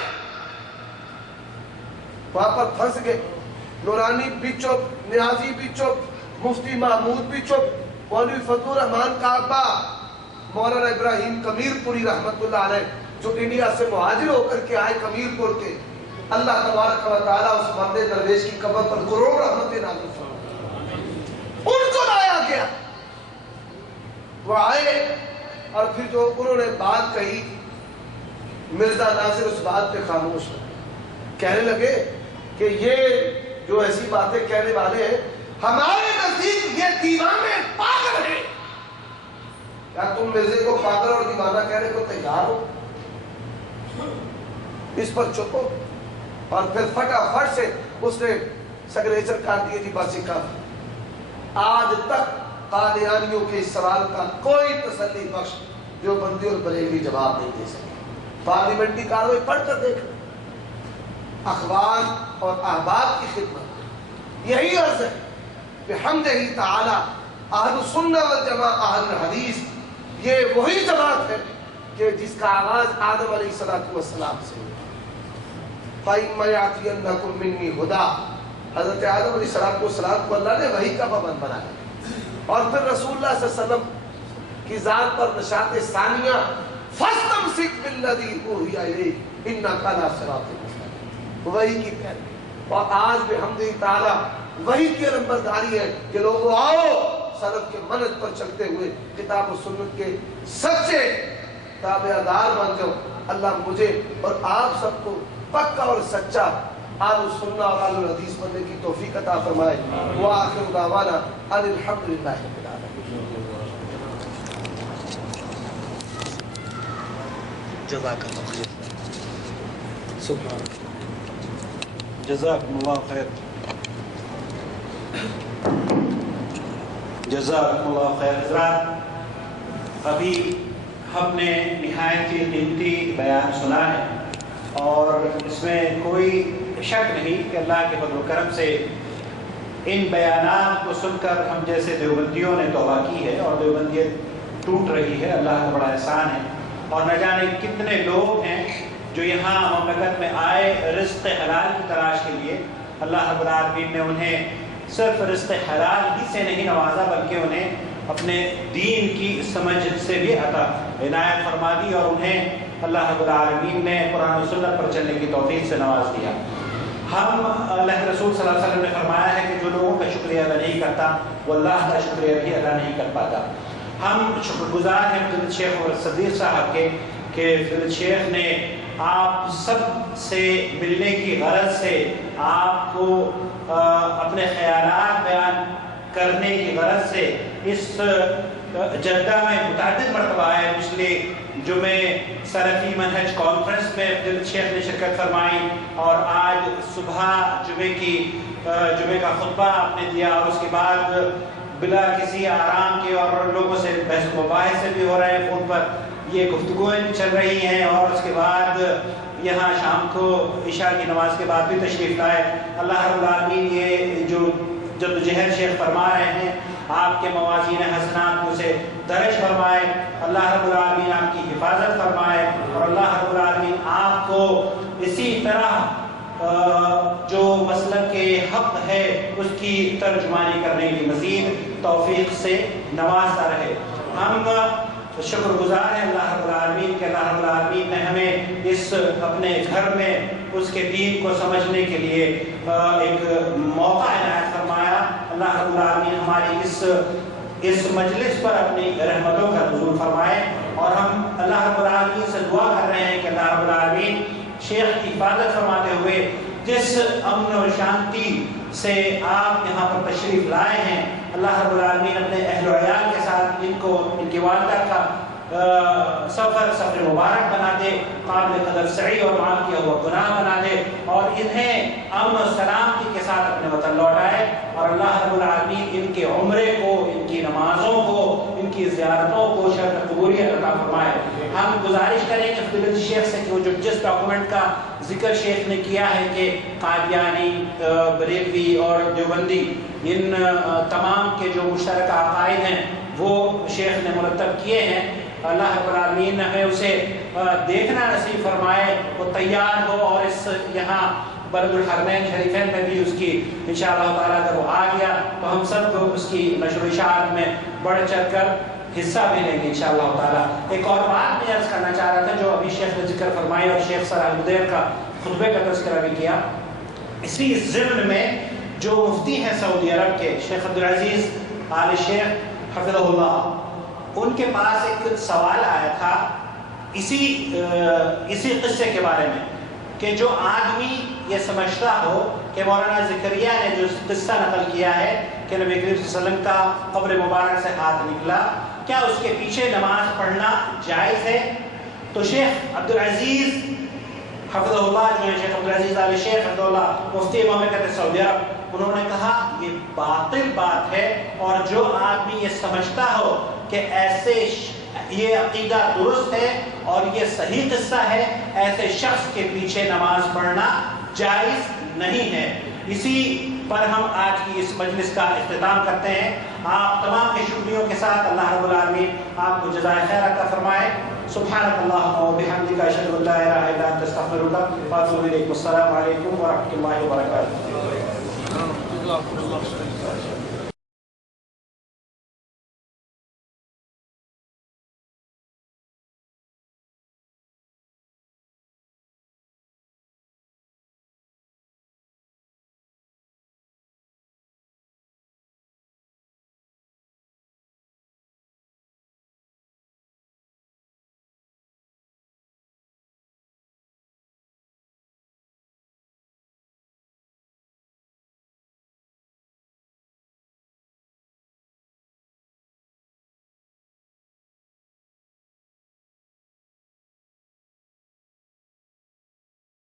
وہاں پر پھنس گئے، نورانی بھی چپ، نیازی بھی چپ، مفتی محمود بھی چپ، مولوی فضل الرحمان کعبہ، مولانا ابراہیم کمیر پوری رحمت اللہ علیہ جو انڈیا سے مہاجر ہو کر کے آئے کمیر پور کے، اللہ تبارک و تعالیٰ اس مرد درویش کی قبر پر کروڑ رحمتیں نازل فرمائے، ان کو لایا گیا۔ وہ آئے اور پھر جو انہوں نے بات کہی، مرزا ناصر اس بات پہ خاموش ہو، کہنے لگے کہ یہ جو ایسی باتیں کہنے والے ہیں ہمارے نزدیک یہ دیوانے پاگل ہیں۔ کیا تم مرزے کو پاگل اور دیوانہ کہنے کو تیار ہو؟ اس پر چپ ہو۔ اور پھر فٹافٹ سے اس نے سگریچر کاٹ دیے، جی بس کافی۔ آج تک قادیانیوں کے اس سوال کا کوئی تسلی بخش دیوبندی اور بریلوی جواب نہیں دے سکے۔ پارلیمنٹری کارروائی پڑھ کر دیکھ، اخوان اور احباب کی خدمت یہی عرض ہے کہ بحمدہ تعالی اہل السنہ والجماعہ اہل الحدیث یہ وہی جماعت ہے کہ جس کا آغاز آدم علیہ السلام سے فَإِمَّا يَأْتِيَنَّكُم مِّنِّي هُدًى، حضرت آدم علیہ السلام کو اللہ نے وحی کا پابند بنایا، اور پھر رسول اللہ صلی اللہ علیہ وسلم کی ذات پر نشاط ثانیہ فَاسْتَمْسِكْ بِالَّذِي أُوحِيَ إِلَيْكَ إِنَّكَ عَلَىٰ صِرَاطٍ مُّسْتَقِيمٍ، وحی کی پیروی۔ اور آج بحمدہ تعالی وحی کی علمبرداری ہے کہ لوگوں آؤ سلف کے منہج پر چلتے ہوئے کتاب و سنت کے سچے تابعدار بن جاؤ۔ اللہ مجھے اور آپ سب کو پکا اور سچا اہل السنہ اور اہل الحدیث بننے کی توفیق عطا فرمائے۔ وآخر دعوانا ان الحمدللہ رب العالمین۔ جزاک اللہ خیر۔ سبحان جزاکم اللہ خیر، جزاکم اللہ خیر۔ حضرات، ابھی ہم نے نہایت ہی قیمتی بیان سنا ہے، اور اس میں کوئی شک نہیں کہ اللہ کے فضل و کرم سے ان بیانات کو سن کر ہم جیسے دیوبندیوں نے توبہ کی ہے، اور دیوبندیت ٹوٹ رہی ہے، اللہ کا بڑا احسان ہے۔ اور نہ جانے کتنے لوگ ہیں جو یہاں مملکت میں آئے رزق حلال کی تلاش کے لیے، اللہ رب العالمین نے انہیں صرف رزق حلال ہی سے نہیں نوازا بلکہ انہیں اپنے دین کی سمجھ سے بھی عطا عنایت فرما دی، اور انہیں اللہ رب العالمین نے قرآن و سنت پر چلنے کی توفیق سے نواز دیا۔ ہم اللہ رسول صلی اللہ علیہ وسلم نے فرمایا ہے کہ جو لوگوں کا شکریہ ادا نہیں کرتا وہ اللہ کا شکریہ بھی ادا نہیں کر پاتا۔ ہم شکر گزار ہیں فضیلت شیخ اور صدیق صاحب کے کہ فضیلت شیخ نے آپ سب سے ملنے کی غرض سے آپ کو اپنے خیالات بیان کرنے کی غرض سے اس جدہ میں متعدد مرتبہ آئے۔ پچھلے جمعے سلفی منہج کانفرنس میں فضیلت شیخ نے شرکت فرمائی، اور آج صبح جمعے کا خطبہ آپ نے دیا، اور اس کے بعد بلا کسی آرام کے اور لوگوں سے بحث و مباحث بھی ہو رہے ہیں، فون پر یہ گفتگویں چل رہی ہیں، اور اس کے بعد یہاں شام کو عشاء کی نماز کے بعد بھی تشریف لائے۔ اللہ رب العالمین یہ جو جدوجہد شیخ فرما رہے ہیں آپ کے موازین حسنات میں سے درج فرمائے، اللہ رب العالمین آپ کی حفاظت فرمائے، اور اللہ رب العالمین آپ کو اسی طرح جو مسلک کے حق ہے اس کی ترجمانی کرنے کی مزید توفیق سے نوازتا رہے۔ ہم شکر گزار ہیں اللہ رب العالمین کہ اللہ رب العالمین نے ہمیں اس اپنے گھر میں اس کے دین کو سمجھنے کے لیے ایک موقع عنایت فرمایا۔ اللہ رب العالمین ہماری اس مجلس پر اپنی رحمتوں کا نزول فرمائے، اور ہم اللہ رب العالمین سے دعا کر رہے ہیں کہ اللہ رب العالمین شیخ کی حفاظت فرماتے ہوئے جس امن و شانتی سے آپ یہاں پر تشریف لائے ہیں، اللہ رب العالمین اپنے اہل و عیال کے ساتھ ان کی والدہ کا سفر مبارک بنا دے، قابل قدر سعی اور معاف کیا ہوا گناہ بنا دے، اور انہیں امن و سلامتی کے ساتھ اپنے وطن لوٹائے، اور اللہ رب العالمین ان کے عمرے کو، ان کی نمازوں کو، ان کی زیارتوں کو شرف قبولیت عطا فرمائے۔ ہم گزارش کریں کہ فضیلت شیخ سے کہ وہ جس ڈاکومنٹ کا ذکر شیخ نے کیا ہے کہ قادیانی، بریلوی اور دیوبندی ان تمام کے جو مشترکہ عقائد ہیں وہ شیخ نے مرتب کیے ہیں، اللہ رب العالمین ہمیں اسے دیکھنا نصیب فرمائے، وہ تیار ہو، اور اس یہاں بلد الحرمین شریفین میں بھی اس کی انشاءاللہ تعالیٰ اگر وہ آ گیا تو ہم سب کو اس کی نشر و اشاعت میں بڑھ چڑھ کر حصہ بھی لیں گے انشاءاللہ تعالیٰ۔ ایک اور بات میں عرض کرنا چاہ رہا تھا جو ابھی شیخ نے ذکر فرمائی، اور شیخ صلاح الدین کا خطبے کا تذکرہ بھی کیا، اسی ضمن میں جو مفتی ہیں سعودی عرب کے شیخ عبدالعزیز آل شیخ حفظہ اللہ، ان کے پاس ایک سوال آیا تھا اسی قصے کے بارے میں کہ جو آدمی یہ سمجھتا ہو کہ مولانا زکریا نے جو قصہ نقل کیا ہے کہ نبی کریم صلی اللہ علیہ وسلم کا قبر مبارک سے ہاتھ نکلا، کیا اس کے پیچھے نماز پڑھنا جائز ہے؟ تو شیخ عبدالعزیز حفظہ اللہ جو ہے شیخ عبدالعزیز آل شیخ حفظہ اللہ مفتی مملکت سعودی عرب، انہوں نے کہا یہ باطل بات ہے، اور جو آدمی یہ سمجھتا ہو کہ ایسے یہ عقیدہ درست ہے اور یہ صحیح قصہ ہے، ایسے شخص کے پیچھے نماز پڑھنا جائز نہیں ہے۔ اسی پر ہم آج کی اس مجلس کا اختتام کرتے ہیں۔ آپ تمام کے شکریوں کے ساتھ اللہ رب العالمین آپ کو جزائے خیر عطا فرمائے۔ سبحانک اللہم و بحمدک اشہد ان لا الہ الا انت استغفرک و اتوب الیک۔ السلام علیکم ورحمۃ اللہ وبرکاتہ۔